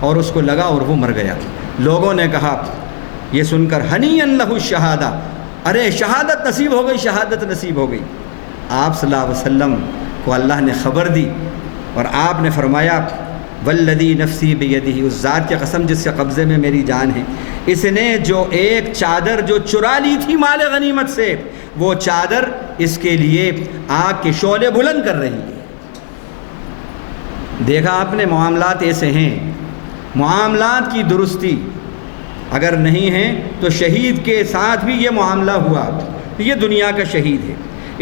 اور اس کو لگا اور وہ مر گیا۔ لوگوں نے کہا یہ سن کر، ہنیئا لہ الشہادہ، ارے شہادت نصیب ہو گئی، شہادت نصیب ہو گئی۔ آپ صلی اللہ علیہ وسلم کو اللہ نے خبر دی اور آپ نے فرمایا، والذی نفسی بیدہ، اس ذات کی قسم جس کے قبضے میں میری جان ہے، اس نے جو ایک چادر جو چرا لی تھی مال غنیمت سے، وہ چادر اس کے لیے آگ کے شعلے بلند کر رہی ہے۔ دیکھا آپ نے، معاملات ایسے ہیں، معاملات کی درستی اگر نہیں ہے تو شہید کے ساتھ بھی یہ معاملہ ہوا، یہ دنیا کا شہید ہے۔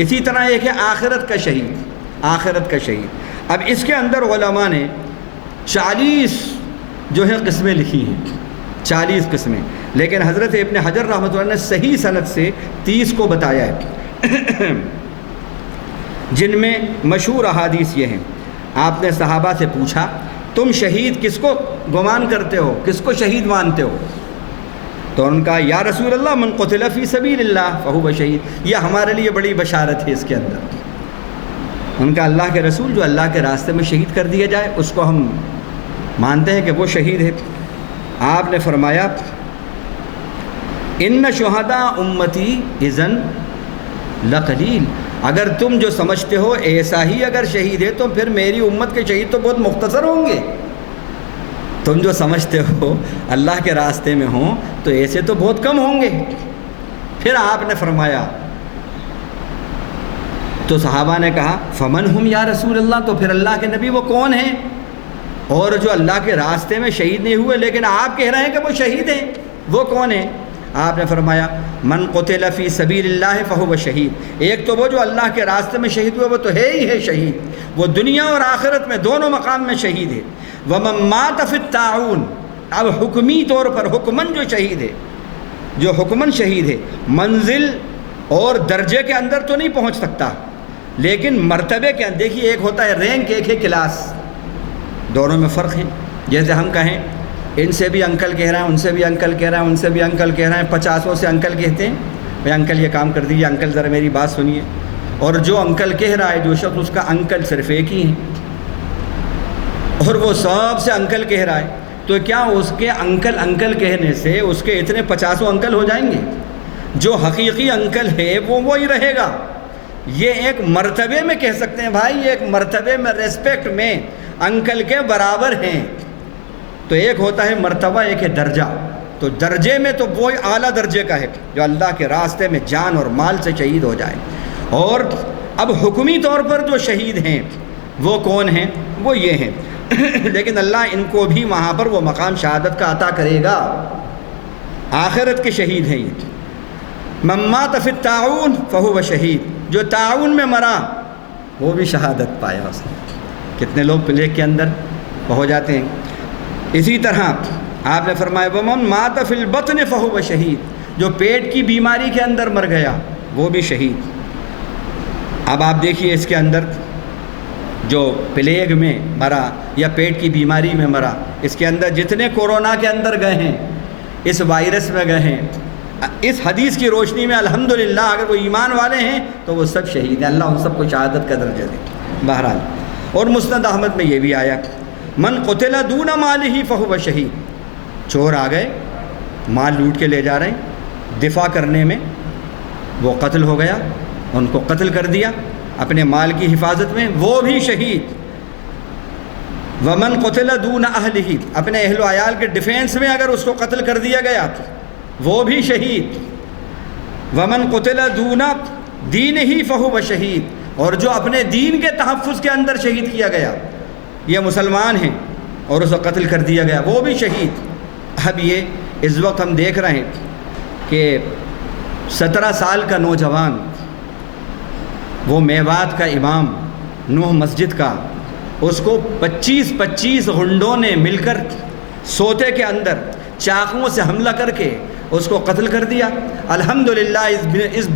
اسی طرح ایک ہے آخرت کا شہید، آخرت کا شہید۔ اب اس کے اندر علماء نے 40 جو ہے قسمیں لکھی ہیں، 40 قسمیں، لیکن حضرت ابن حجر رحمۃ اللہ نے صحیح سند سے 30 کو بتایا ہے، جن میں مشہور احادیث یہ ہیں۔ آپ نے صحابہ سے پوچھا تم شہید کس کو گمان کرتے ہو، کس کو شہید مانتے ہو؟ تو ان کا یا رسول اللہ من قتل فی سبیل اللہ فہو شہید، یہ ہمارے لیے بڑی بشارت ہے اس کے اندر۔ ان کا اللہ کے رسول جو اللہ کے راستے میں شہید کر دیا جائے اس کو ہم مانتے ہیں کہ وہ شہید ہے۔ آپ نے فرمایا ان شہداء امتی اذن لقلیل، اگر تم جو سمجھتے ہو ایسا ہی اگر شہید ہے تو پھر میری امت کے شہید تو بہت مختصر ہوں گے۔ تم جو سمجھتے ہو اللہ کے راستے میں ہوں تو ایسے تو بہت کم ہوں گے۔ پھر آپ نے فرمایا، تو صحابہ نے کہا فمن ہم یا رسول اللہ، تو پھر اللہ کے نبی وہ کون ہیں؟ اور جو اللہ کے راستے میں شہید نہیں ہوئے لیکن آپ کہہ رہے ہیں کہ وہ شہید ہیں، وہ کون ہیں؟ آپ نے فرمایا من قتل فی سبیل اللہ فہو شہید، ایک تو وہ جو اللہ کے راستے میں شہید ہوئے وہ تو ہے ہی ہے شہید، وہ دنیا اور آخرت میں دونوں مقام میں شہید ہے۔ ومن مات فی الطاعون، اب حکمی طور پر حکمن جو شہید ہے، جو حکمن شہید ہے، منزل اور درجے کے اندر تو نہیں پہنچ سکتا لیکن مرتبے کے اندر، دیکھیے ایک ہوتا ہے رینک، ایک ہے کلاس، دونوں میں فرق ہے۔ جیسے ہم کہیں ان سے بھی انکل کہہ رہے ہیں، ان سے بھی انکل کہہ رہے ہیں، ان سے بھی انکل کہہ رہے ہیں، 50 سے انکل کہتے ہیں، بھائی انکل یہ کام کر دیجیے، انکل ذرا میری بات سنیے۔ اور جو انکل کہہ رہا ہے جو شخص، اس کا انکل صرف ایک ہی ہے اور وہ سب سے انکل کہہ رہا ہے، تو کیا اس کے انکل کہنے سے اس کے اتنے 50 انکل ہو جائیں گے؟ جو حقیقی انکل ہے وہ وہی رہے گا۔ یہ ایک مرتبے میں کہہ سکتے ہیں بھائی، یہ ایک مرتبے میں، ریسپیکٹ میں انکل کے برابر ہیں۔ تو ایک ہوتا ہے مرتبہ، ایک ہے درجہ۔ تو درجے میں تو وہ اعلیٰ درجے کا ہے جو اللہ کے راستے میں جان اور مال سے شہید ہو جائے۔ اور اب حکمی طور پر جو شہید ہیں وہ کون ہیں؟ وہ یہ ہیں لیکن اللہ ان کو بھی وہاں پر وہ مقام شہادت کا عطا کرے گا۔ آخرت کے شہید ہیں یہ۔ من مات فی الطاعون فہو شہید، جو تعاون میں مرا وہ بھی شہادت پایا اس نے۔ کتنے لوگ پلیگ کے اندر ہو جاتے ہیں۔ اسی طرح آپ نے فرمایا ومن مات فی البطن فہو شہید، جو پیٹ کی بیماری کے اندر مر گیا وہ بھی شہید۔ اب آپ دیکھیے اس کے اندر جو پلیگ میں مرا یا پیٹ کی بیماری میں مرا، اس کے اندر جتنے کورونا کے اندر گئے ہیں، اس وائرس میں گئے ہیں، اس حدیث کی روشنی میں الحمدللہ اگر وہ ایمان والے ہیں تو وہ سب شہید ہیں، اللہ ان سب کو شہادت کا درجہ دے۔ بہرحال، اور مسند احمد میں یہ بھی آیا من قتل دون مالہ فہو شہید، چور آ گئے مال لوٹ کے لے جا رہے ہیں، دفاع کرنے میں وہ قتل ہو گیا، ان کو قتل کر دیا اپنے مال کی حفاظت میں، وہ بھی شہید۔ ومن قتل دون اہلہ، اپنے اہل و عیال کے ڈیفینس میں اگر اس کو قتل کر دیا گیا وہ بھی شہید۔ ومن قتل دون دینہ فہو شہید، اور جو اپنے دین کے تحفظ کے اندر شہید کیا گیا، یہ مسلمان ہیں اور اس کو قتل کر دیا گیا، وہ بھی شہید۔ اب یہ اس وقت ہم دیکھ رہے ہیں کہ 17 سال کا نوجوان، وہ میوات کا امام نوح مسجد کا، اس کو 25 غنڈوں نے مل کر سوتے کے اندر چاقوؤں سے حملہ کر کے اس کو قتل کر دیا۔ الحمدللہ اس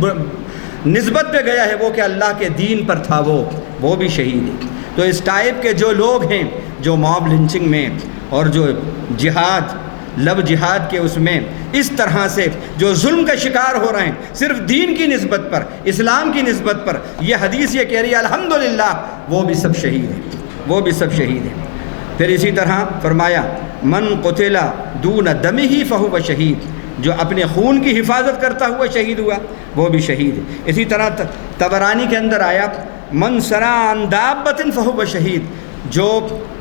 نسبت پہ گیا ہے وہ کہ اللہ کے دین پر تھا، وہ بھی شہید ہے۔ تو اس ٹائپ کے جو لوگ ہیں جو موب لنچنگ میں اور جو جہاد، لب جہاد کے اس میں اس طرح سے جو ظلم کا شکار ہو رہے ہیں صرف دین کی نسبت پر، اسلام کی نسبت پر، یہ حدیث یہ کہہ رہی ہے الحمدللہ وہ بھی سب شہید ہیں، وہ بھی سب شہید ہیں۔ پھر اسی طرح فرمایا من قتل دون دمہ فہو شہید، جو اپنے خون کی حفاظت کرتا ہوا شہید ہوا وہ بھی شہید ہے۔ اسی طرح طبرانی کے اندر آیا من سرا عن دابۃ فہو شہید، جو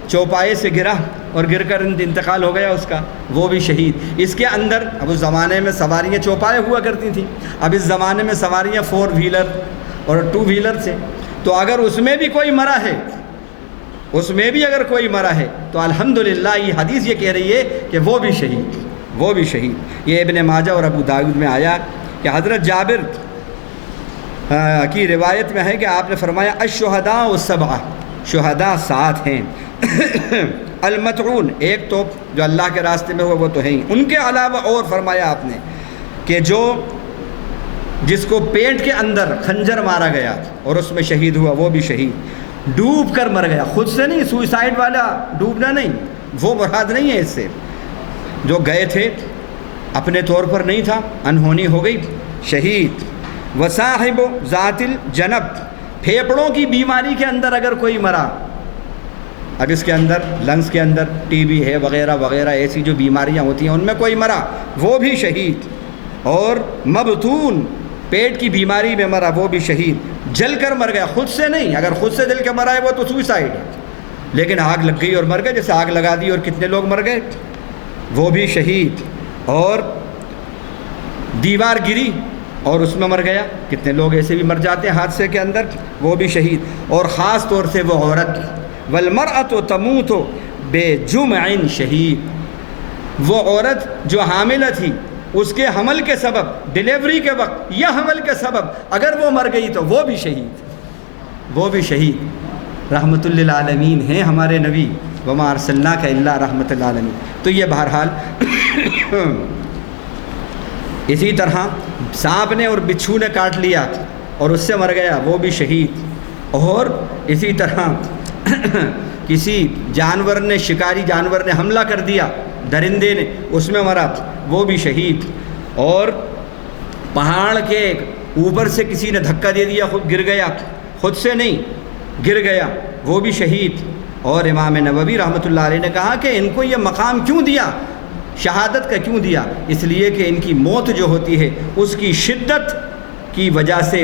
چوپائے سے گرا اور گر کر انتقال ہو گیا اس کا، وہ بھی شہید۔ اس کے اندر اب اس زمانے میں سواریاں چوپائے ہوا کرتی تھیں، اب اس زمانے میں سواریاں 4 ویلر اور 2 ویلر سے، تو اگر اس میں بھی کوئی مرا ہے، اس میں بھی اگر کوئی مرا ہے تو الحمدللہ یہ حدیث یہ کہہ رہی ہے کہ وہ بھی شہید، وہ بھی شہید۔ یہ ابن ماجہ اور ابو داؤد میں آیا کہ حضرت جابر کی روایت میں ہے کہ آپ نے فرمایا الشہداء 7، شہداء 7 ہیں۔ المطعون، ایک تو جو اللہ کے راستے میں ہوا وہ تو ہے ہی، ان کے علاوہ اور فرمایا آپ نے کہ جس کو پیٹ کے اندر خنجر مارا گیا اور اس میں شہید ہوا وہ بھی شہید، ڈوب کر مر گیا، خود سے نہیں، سوئسائڈ والا ڈوبنا نہیں، وہ مراد نہیں ہے اس سے، جو گئے تھے اپنے طور پر نہیں تھا، انہونی ہو گئی، شہید۔ وصاحب ذات الجنب، پھیپڑوں کی بیماری کے اندر اگر کوئی مرا، اب اس کے اندر لنگس کے اندر ٹی بی ہے وغیرہ وغیرہ ایسی جو بیماریاں ہوتی ہیں ان میں کوئی مرا وہ بھی شہید۔ اور مبتون، پیٹ کی بیماری میں مرا وہ بھی شہید، جل کر مر گیا، خود سے نہیں، اگر خود سے جل کے مرا ہے وہ تو سوئسائڈ ہے، لیکن آگ لگ گئی اور مر گئے، جیسے آگ لگا دی اور کتنے لوگ مر گئے، وہ بھی شہید۔ اور دیوار گری اور اس میں مر گیا، کتنے لوگ ایسے بھی مر جاتے ہیں حادثے کے اندر، وہ بھی شہید۔ اور خاص طور سے وہ عورت، والمرأة تموت بجمع شہید، وہ عورت جو حاملہ تھی اس کے حمل کے سبب، ڈیلیوری کے وقت یا حمل کے سبب اگر وہ مر گئی تو وہ بھی شہید، وہ بھی شہید۔ رحمت للعالمین ہیں ہمارے نبی، وما ارسلناک الا رحمت للعالمین۔ تو یہ بہرحال اسی طرح سانپ نے اور بچھو نے کاٹ لیا اور اس سے مر گیا وہ بھی شہید۔ اور اسی طرح کسی جانور نے، شکاری جانور نے حملہ کر دیا، درندے نے، اس میں مرا وہ بھی شہید۔ اور پہاڑ کے اوپر سے کسی نے دھکا دے دیا، خود گر گیا، خود سے نہیں گر گیا، وہ بھی شہید۔ اور امام نووی رحمۃ اللہ علیہ نے کہا کہ ان کو یہ مقام کیوں دیا، شہادت کا کیوں دیا؟ اس لیے کہ ان کی موت جو ہوتی ہے اس کی شدت کی وجہ سے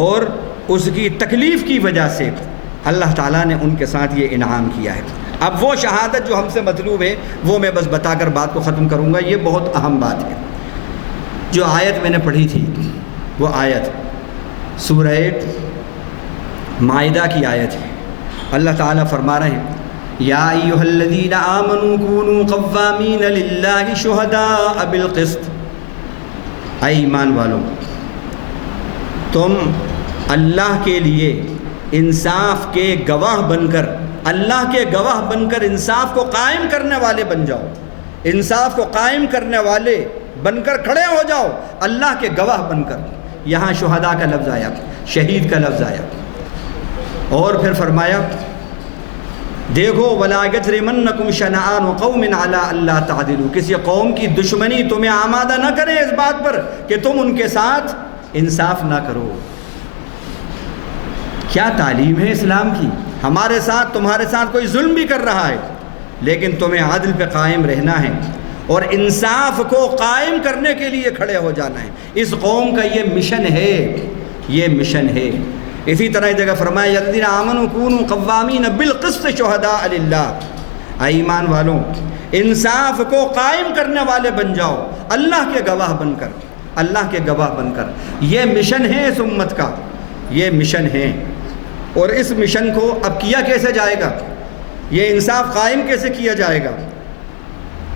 اور اس کی تکلیف کی وجہ سے اللہ تعالیٰ نے ان کے ساتھ یہ انعام کیا ہے۔ اب وہ شہادت جو ہم سے مطلوب ہے وہ میں بس بتا کر بات کو ختم کروں گا، یہ بہت اہم بات ہے۔ جو آیت میں نے پڑھی تھی وہ آیت سورہ مائدہ کی آیت ہے۔ اللہ تعالیٰ فرما رہے ہیں یا ایھا الذین آمنوا کونوا قوامین للہ شہداء بالقسط، اے ایمان والوں تم اللہ کے لیے انصاف کے گواہ بن کر، اللہ کے گواہ بن کر انصاف کو قائم کرنے والے بن جاؤ، انصاف کو قائم کرنے والے بن کر کھڑے ہو جاؤ، اللہ کے گواہ بن کر۔ یہاں شہداء کا لفظ آیا، شہید کا لفظ آیا۔ اور پھر فرمایا دیکھو وَلَا يَجْرِمَنَّكُمْ شَنَآنُ قَوْمٍ عَلَىٰ أَلَّا تَعْدِلُوا، کسی قوم کی دشمنی تمہیں آمادہ نہ کرے اس بات پر کہ تم ان کے ساتھ انصاف نہ کرو۔ کیا تعلیم ہے اسلام کی؟ ہمارے ساتھ، تمہارے ساتھ کوئی ظلم بھی کر رہا ہے لیکن تمہیں عدل پہ قائم رہنا ہے اور انصاف کو قائم کرنے کے لیے کھڑے ہو جانا ہے۔ اس قوم کا یہ مشن ہے، یہ مشن ہے۔ اسی طرح ایک جگہ فرمایا الذین آمنوا کونوا قوامین بالقسط شہداء للہ، اے ایمان والوں انصاف کو قائم کرنے والے بن جاؤ، اللہ کے گواہ بن کر، اللہ کے گواہ بن کر۔ یہ مشن ہے اس امت کا، یہ مشن ہے۔ اور اس مشن کو اب کیا کیسے جائے گا، یہ انصاف قائم کیسے کیا جائے گا؟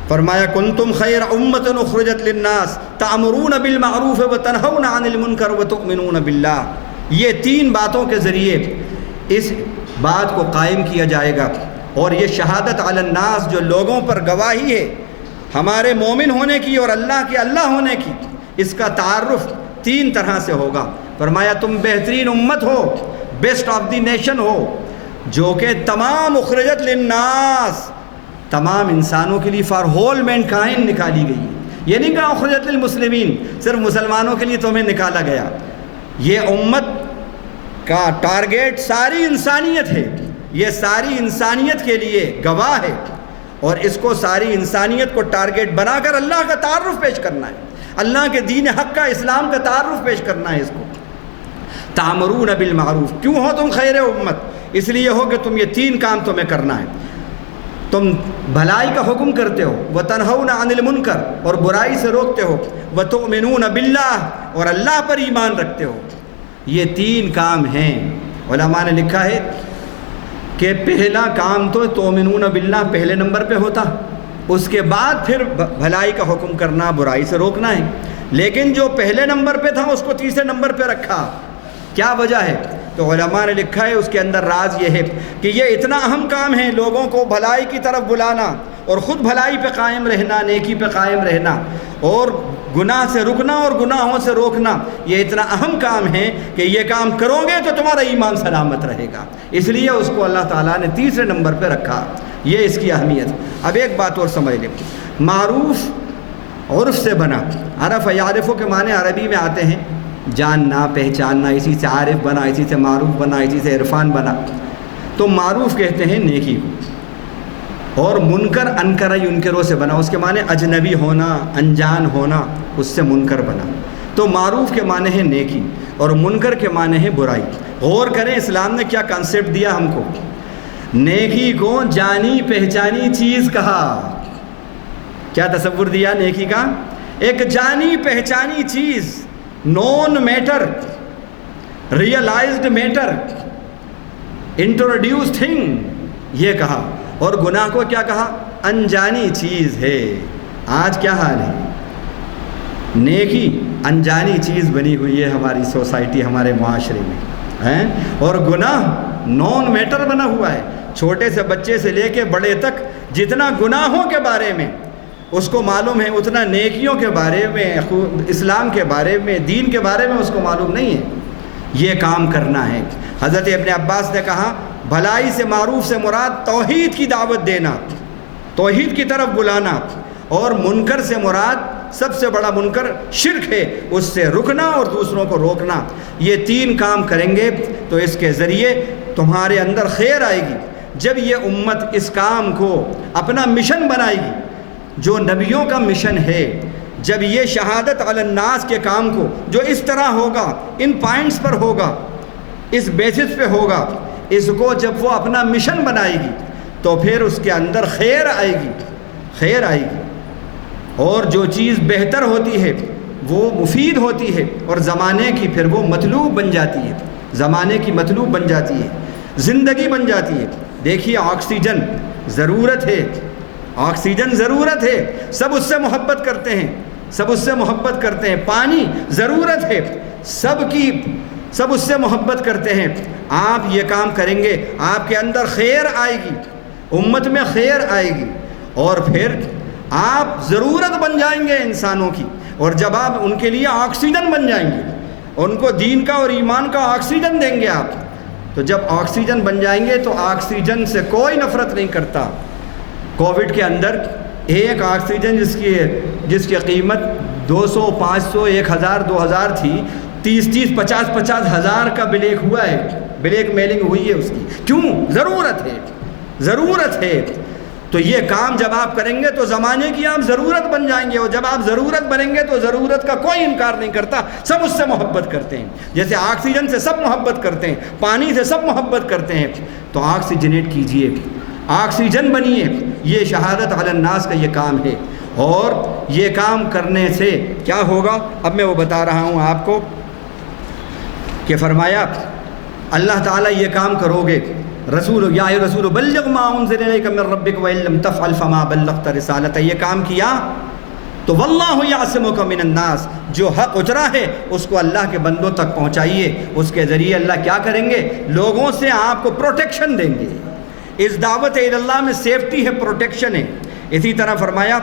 فرمایا کنتم خیر امۃ اخرجت للناس تأمرون بالمعروف وتنہون عن المنکر وتؤمنون باللہ۔ یہ 3 باتوں کے ذریعے اس بات کو قائم کیا جائے گا۔ اور یہ شہادت علی الناس جو لوگوں پر گواہی ہے ہمارے مومن ہونے کی اور اللہ کے اللہ ہونے کی، اس کا تعارف 3 طرح سے ہوگا۔ فرمایا تم بہترین امت ہو، بیسٹ آف دی نیشن ہو، جو کہ تمام اخرجت للناس، تمام انسانوں کے لیے، فار ہول مین کائنڈ نکالی گئی۔ یہ نہیں کہا اخرجت للمسلمین، صرف مسلمانوں کے لیے تمہیں نکالا گیا۔ یہ امت کا ٹارگیٹ ساری انسانیت ہے، یہ ساری انسانیت کے لیے گواہ ہے، اور اس کو ساری انسانیت کو ٹارگیٹ بنا کر اللہ کا تعارف پیش کرنا ہے، اللہ کے دین حق کا، اسلام کا تعارف پیش کرنا ہے اس کو۔ تأمرون بالمعروف، کیوں ہو تم خیر امت؟ اس لیے ہو کہ تم یہ 3 کام تمہیں کرنا ہے۔ تم بھلائی کا حکم کرتے ہو، وَتَنْهَوْنَ عَنِ الْمُنْكَرِ اور برائی سے روکتے ہو، وَتُؤْمِنُونَ بِاللَّهِ اور اللہ پر ایمان رکھتے ہو۔ یہ 3 کام ہیں۔ علماء نے لکھا ہے کہ پہلا کام تو تؤمنون باللہ پہلے نمبر پہ ہوتا، اس کے بعد پھر بھلائی کا حکم کرنا، برائی سے روکنا ہے، لیکن جو پہلے نمبر پہ تھا اس کو تیسرے نمبر پہ رکھا۔ کیا وجہ ہے؟ تو علماء نے لکھا ہے اس کے اندر راز یہ ہے کہ یہ اتنا اہم کام ہے، لوگوں کو بھلائی کی طرف بلانا اور خود بھلائی پہ قائم رہنا، نیکی پہ قائم رہنا، اور گناہ سے رکنا اور گناہوں سے روکنا، یہ اتنا اہم کام ہے کہ یہ کام کرو گے تو تمہارا ایمان سلامت رہے گا، اس لیے اس کو اللہ تعالیٰ نے تیسرے نمبر پہ رکھا۔ یہ اس کی اہمیت۔ اب ایک بات اور سمجھ لیں، معروف عرف سے بنا، عرف یعرفو کے معنی عربی میں آتے ہیں جاننا، پہچاننا، اسی سے عارف بنا، اسی سے معروف بنا، اسی سے عرفان بنا۔ تو معروف کہتے ہیں نیکی کو، اور منکر انکر ینکرو سے بنا، اس کے معنی اجنبی ہونا، انجان ہونا، اس سے منکر بنا۔ تو معروف کے معنی ہے نیکی اور منکر کے معنی ہے برائی۔ غور کریں اسلام نے کیا کنسیپٹ دیا ہم کو۔ نیکی کو جانی پہچانی چیز کہا۔ کیا تصور دیا نیکی کا؟ ایک جانی پہچانی چیز، known matter, realised matter, introduce thing, یہ کہا۔ اور گناہ کو کیا کہا؟ انجانی چیز ہے۔ آج کیا حال ہے؟ نیکی انجانی چیز بنی ہوئی ہے ہماری سوسائٹی، ہمارے معاشرے میں، اور گناہ نون میٹر بنا ہوا ہے۔ چھوٹے سے بچے سے لے کے بڑے تک جتنا گناہوں کے بارے میں اس کو معلوم ہے، اتنا نیکیوں کے بارے میں، اسلام کے بارے میں، دین کے بارے میں اس کو معلوم نہیں ہے۔ یہ کام کرنا ہے۔ حضرت ابن عباس نے کہا بھلائی سے، معروف سے مراد توحید کی دعوت دینا، توحید کی طرف بلانا، اور منکر سے مراد سب سے بڑا منکر شرک ہے، اس سے رکنا اور دوسروں کو روکنا۔ یہ 3 کام کریں گے تو اس کے ذریعے تمہارے اندر خیر آئے گی۔ جب یہ امت اس کام کو اپنا مشن بنائے گی، جو نبیوں کا مشن ہے، جب یہ شہادت علی الناس کے کام کو جو اس طرح ہوگا، ان پوائنٹس پر ہوگا، اس بیسس پہ ہوگا، اس کو جب وہ اپنا مشن بنائے گی تو پھر اس کے اندر خیر آئے گی، خیر آئے گی، اور جو چیز بہتر ہوتی ہے وہ مفید ہوتی ہے، اور زمانے کی پھر وہ مطلوب بن جاتی ہے، زمانے کی مطلوب بن جاتی ہے، زندگی بن جاتی ہے۔ دیکھیے آکسیجن ضرورت ہے، آکسیجن ضرورت ہے، سب اس سے محبت کرتے ہیں، سب اس سے محبت کرتے ہیں۔ پانی ضرورت ہے، سب اس سے محبت کرتے ہیں۔ آپ یہ کام کریں گے، آپ کے اندر خیر آئے گی، امت میں خیر آئے گی، اور پھر آپ ضرورت بن جائیں گے انسانوں کی، اور جب آپ ان کے لیے آکسیجن بن جائیں گے، ان کو دین کا اور ایمان کا آکسیجن دیں گے آپ، تو جب آکسیجن بن جائیں گے تو آکسیجن سے کوئی نفرت نہیں کرتا۔ کووڈ کے اندر ایک آکسیجن جس کی قیمت 200، 500، 1000، 2000 تھی، 30، 50 ہزار کا بلیک ہوا ہے، بلیک میلنگ ہوئی ہے اس کی۔ کیوں؟ ضرورت ہے، ضرورت ہے۔ تو یہ کام جب آپ کریں گے تو زمانے کی آپ ضرورت بن جائیں گے، اور جب آپ ضرورت بنیں گے تو ضرورت کا کوئی انکار نہیں کرتا، سب اس سے محبت کرتے ہیں۔ جیسے آکسیجن سے سب محبت کرتے ہیں، پانی سے سب محبت کرتے ہیں، تو آکسیجنیٹ کیجئے، آکسیجن بنیے۔ یہ شہادت علی الناس کا یہ کام ہے، اور یہ کام کرنے سے کیا ہوگا؟ اب میں وہ بتا رہا ہوں آپ کو کہ فرمایا اللہ تعالیٰ یہ کام کرو گے، رسول یا رسول بلغ ما انزل الیک من ربک وان لم تفعل فما بلغت رسالتہ، یہ کام کیا تو واللہ یعصمک من الناس، جو حق اترا ہے اس کو اللہ کے بندوں تک پہنچائیے، اس کے ذریعے اللہ کیا کریں گے؟ لوگوں سے آپ کو پروٹیکشن دیں گے۔ اس دعوت اللہ میں سیفٹی ہے، پروٹیکشن ہے۔ اسی طرح فرمایا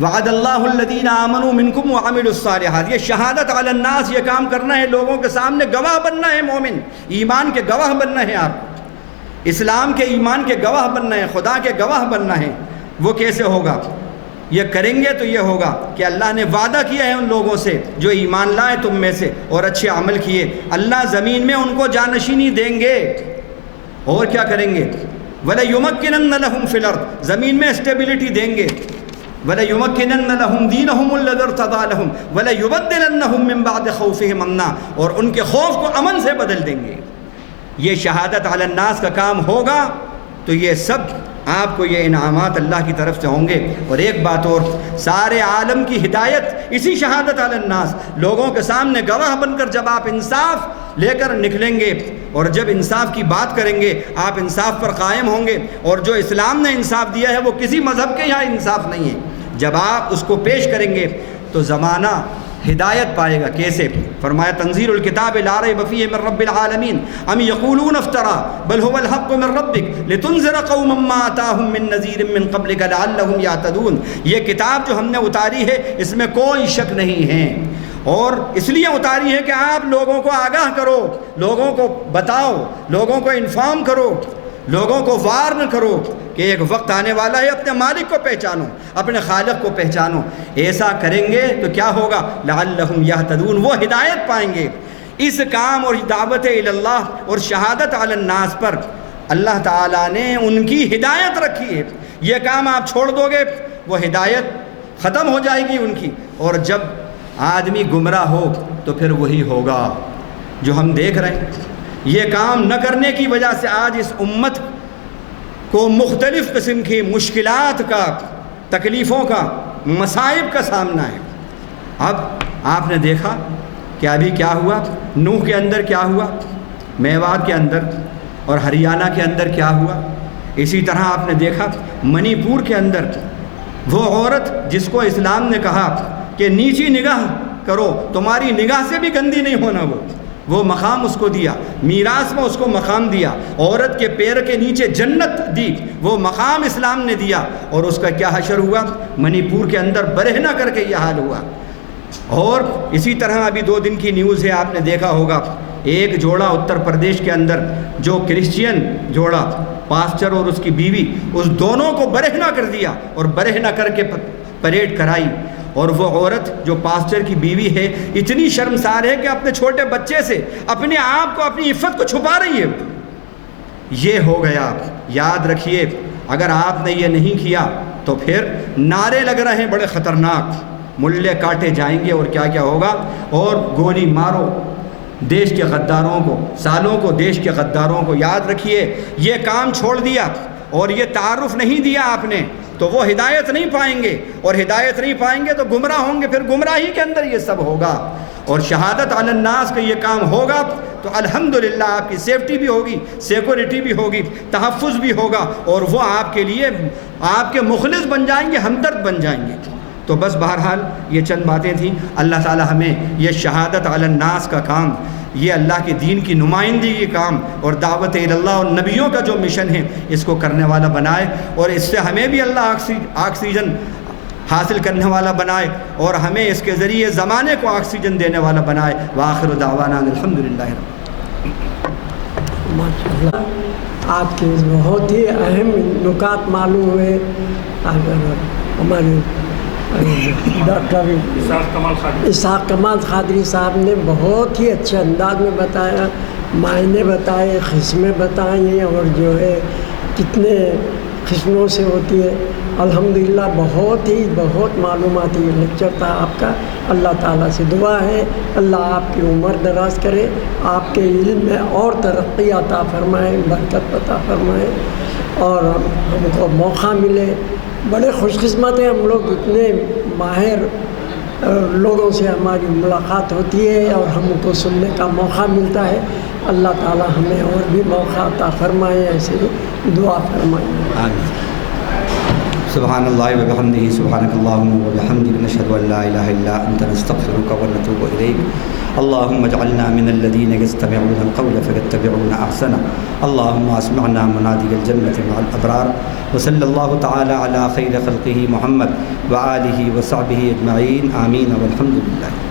وعد اللہ الذین آمنوا منکم وعملوا الصالحات، یہ شہادت علی الناس، یہ کام کرنا ہے، لوگوں کے سامنے گواہ بننا ہے، مومن ایمان کے گواہ بننا ہے، آپ اسلام کے ایمان کے گواہ بننا ہے، خدا کے گواہ بننا ہے۔ وہ کیسے ہوگا؟ یہ کریں گے تو یہ ہوگا کہ اللہ نے وعدہ کیا ہے ان لوگوں سے جو ایمان لائے تم میں سے اور اچھے عمل کیے، اللہ زمین میں ان کو جانشینی دیں گے، اور کیا کریں گے؟ وَلَيُمَكِّنَنَّ لَهُمْ فِي الْأَرْضِ، زمین میں اسٹیبلٹی دیں گے، وَلَيُمَكِّنَنَّ لَهُمْ دِينَهُمُ الَّذِي ارْتَضَىٰ لَهُمْ وَلَيُبَدِّلَنَّهُمْ مِن بَعْدِ خَوْفِهِمْ أَمْنًا، اور ان کے خوف کو امن سے بدل دیں گے۔ یہ شہادت علی الناس کا کام ہوگا تو یہ سب آپ کو یہ انعامات اللہ کی طرف سے ہوں گے۔ اور ایک بات اور، سارے عالم کی ہدایت اسی شہادت علی الناس، لوگوں کے سامنے گواہ بن کر جب آپ انصاف لے کر نکلیں گے اور جب انصاف کی بات کریں گے، آپ انصاف پر قائم ہوں گے، اور جو اسلام نے انصاف دیا ہے وہ کسی مذہب کے یہاں انصاف نہیں ہے۔ جب آپ اس کو پیش کریں گے تو زمانہ ہدایت پائے گا۔ کیسے؟ فرمایا تنزیل الکتاب لا ریب فیہ من رب العالمین ام یقولون افترا بل هو الحق من ربک لتنذر قوما ما آتاہم من نذیر من قبلک لعلہم یہتدون۔ یہ کتاب جو ہم نے اتاری ہے اس میں کوئی شک نہیں ہے، اور اس لیے اتاری ہے کہ آپ لوگوں کو آگاہ کرو، لوگوں کو بتاؤ، لوگوں کو انفارم کرو، لوگوں کو وارن کرو کہ ایک وقت آنے والا ہے، اپنے مالک کو پہچانو، اپنے خالق کو پہچانو۔ ایسا کریں گے تو کیا ہوگا؟ لعلہم یہتدون، وہ ہدایت پائیں گے۔ اس کام اور دعوت الی اللہ اور شہادت علی الناس پر اللہ تعالیٰ نے ان کی ہدایت رکھی ہے۔ یہ کام آپ چھوڑ دو گے وہ ہدایت ختم ہو جائے گی ان کی، اور جب آدمی گمراہ ہو تو پھر وہی ہوگا جو ہم دیکھ رہے ہیں۔ یہ کام نہ کرنے کی وجہ سے آج اس امت کو مختلف قسم کی مشکلات کا، تکلیفوں کا، مصائب کا سامنا ہے۔ اب آپ نے دیکھا کہ ابھی کیا ہوا، نوح کے اندر کیا ہوا، میوات کے اندر اور ہریانہ کے اندر کیا ہوا۔ اسی طرح آپ نے دیکھا منی پور کے اندر وہ عورت جس کو اسلام نے کہا کہ نیچی نگاہ کرو، تمہاری نگاہ سے بھی گندی نہیں ہونا، وہ مقام اس کو دیا، میراث میں اس کو مقام دیا، عورت کے پیر کے نیچے جنت دی، وہ مقام اسلام نے دیا، اور اس کا کیا حشر ہوا؟ منی پور کے اندر برہنہ کر کے یہ حال ہوا۔ اور اسی طرح ابھی 2 دن کی نیوز ہے، آپ نے دیکھا ہوگا، ایک جوڑا اتر پردیش کے اندر جو کرسچین جوڑا، پاسٹر اور اس کی بیوی، اس دونوں کو برہنہ کر دیا اور برہنہ کر کے پریڈ کرائی، اور وہ عورت جو پاسٹر کی بیوی ہے اتنی شرمسار ہے کہ اپنے چھوٹے بچے سے اپنے آپ کو، اپنی عفت کو چھپا رہی ہے۔ یہ ہو گیا۔ یاد رکھیے اگر آپ نے یہ نہیں کیا تو پھر نعرے لگ رہے ہیں بڑے خطرناک، ملے کاٹے جائیں گے اور کیا کیا ہوگا، اور گولی مارو دیش کے غداروں کو، سالوں کو دیش کے غداروں کو۔ یاد رکھیے یہ کام چھوڑ دیا اور یہ تعارف نہیں دیا آپ نے تو وہ ہدایت نہیں پائیں گے، اور ہدایت نہیں پائیں گے تو گمراہ ہوں گے، پھر گمراہی کے اندر یہ سب ہوگا۔ اور شہادت علی الناس کا یہ کام ہوگا تو الحمدللہ آپ کی سیفٹی بھی ہوگی، سیکورٹی بھی ہوگی، تحفظ بھی ہوگا، اور وہ آپ کے لیے آپ کے مخلص بن جائیں گے، ہمدرد بن جائیں گے۔ تو بس بہرحال یہ چند باتیں تھیں۔ اللہ تعالی ہمیں یہ شہادت علی الناس کا کام، یہ اللہ کے دین کی نمائندگی کام اور دعوت الی اللہ اور نبیوں کا جو مشن ہے اس کو کرنے والا بنائے، اور اس سے ہمیں بھی اللہ آکسیجن حاصل کرنے والا بنائے، اور ہمیں اس کے ذریعے زمانے کو آکسیجن دینے والا بنائے۔ وآخر دعوانا الحمدللہ۔ آپ کے بہت ہی اہم نکات معلوم ہوئے۔ اگر ہمارے ڈاکٹر اسحاق کمال قادری صاحب نے بہت ہی اچھے انداز میں بتایا، معنی بتائے، قسمیں بتائیں، اور جو ہے کتنے قسموں سے ہوتی ہے۔ الحمدللہ بہت معلوماتی لیکچر تھا آپ کا۔ اللہ تعالیٰ سے دعا ہے اللہ آپ کی عمر دراز کرے، آپ کے علم میں اور ترقی عطا فرمائے، برکت عطا فرمائے، اور ہم کو موقع ملے۔ بڑے خوش قسمت ہیں ہم لوگ، اتنے ماہر لوگوں سے ہماری ملاقات ہوتی ہے اور ہم کو سننے کا موقع ملتا ہے۔ اللہ تعالیٰ ہمیں اور بھی موقع عطا فرمائے، ایسے دعا فرمائے۔ آمین۔ سبحان اللہ و بحمدہ، سبحانک اللہم و بحمدک، نشہد ان لا الہ الا انت، نستغفرک و نتوب الیک۔ اللهم اجعلنا من الذين يستمعون القول فيتبعون احسنه، اللهم اسمعنا منادي الجنة مع الابرار، وصلى الله تعالى على خير خلقه محمد وآله وصحبه اجمعين، آمين والحمد لله۔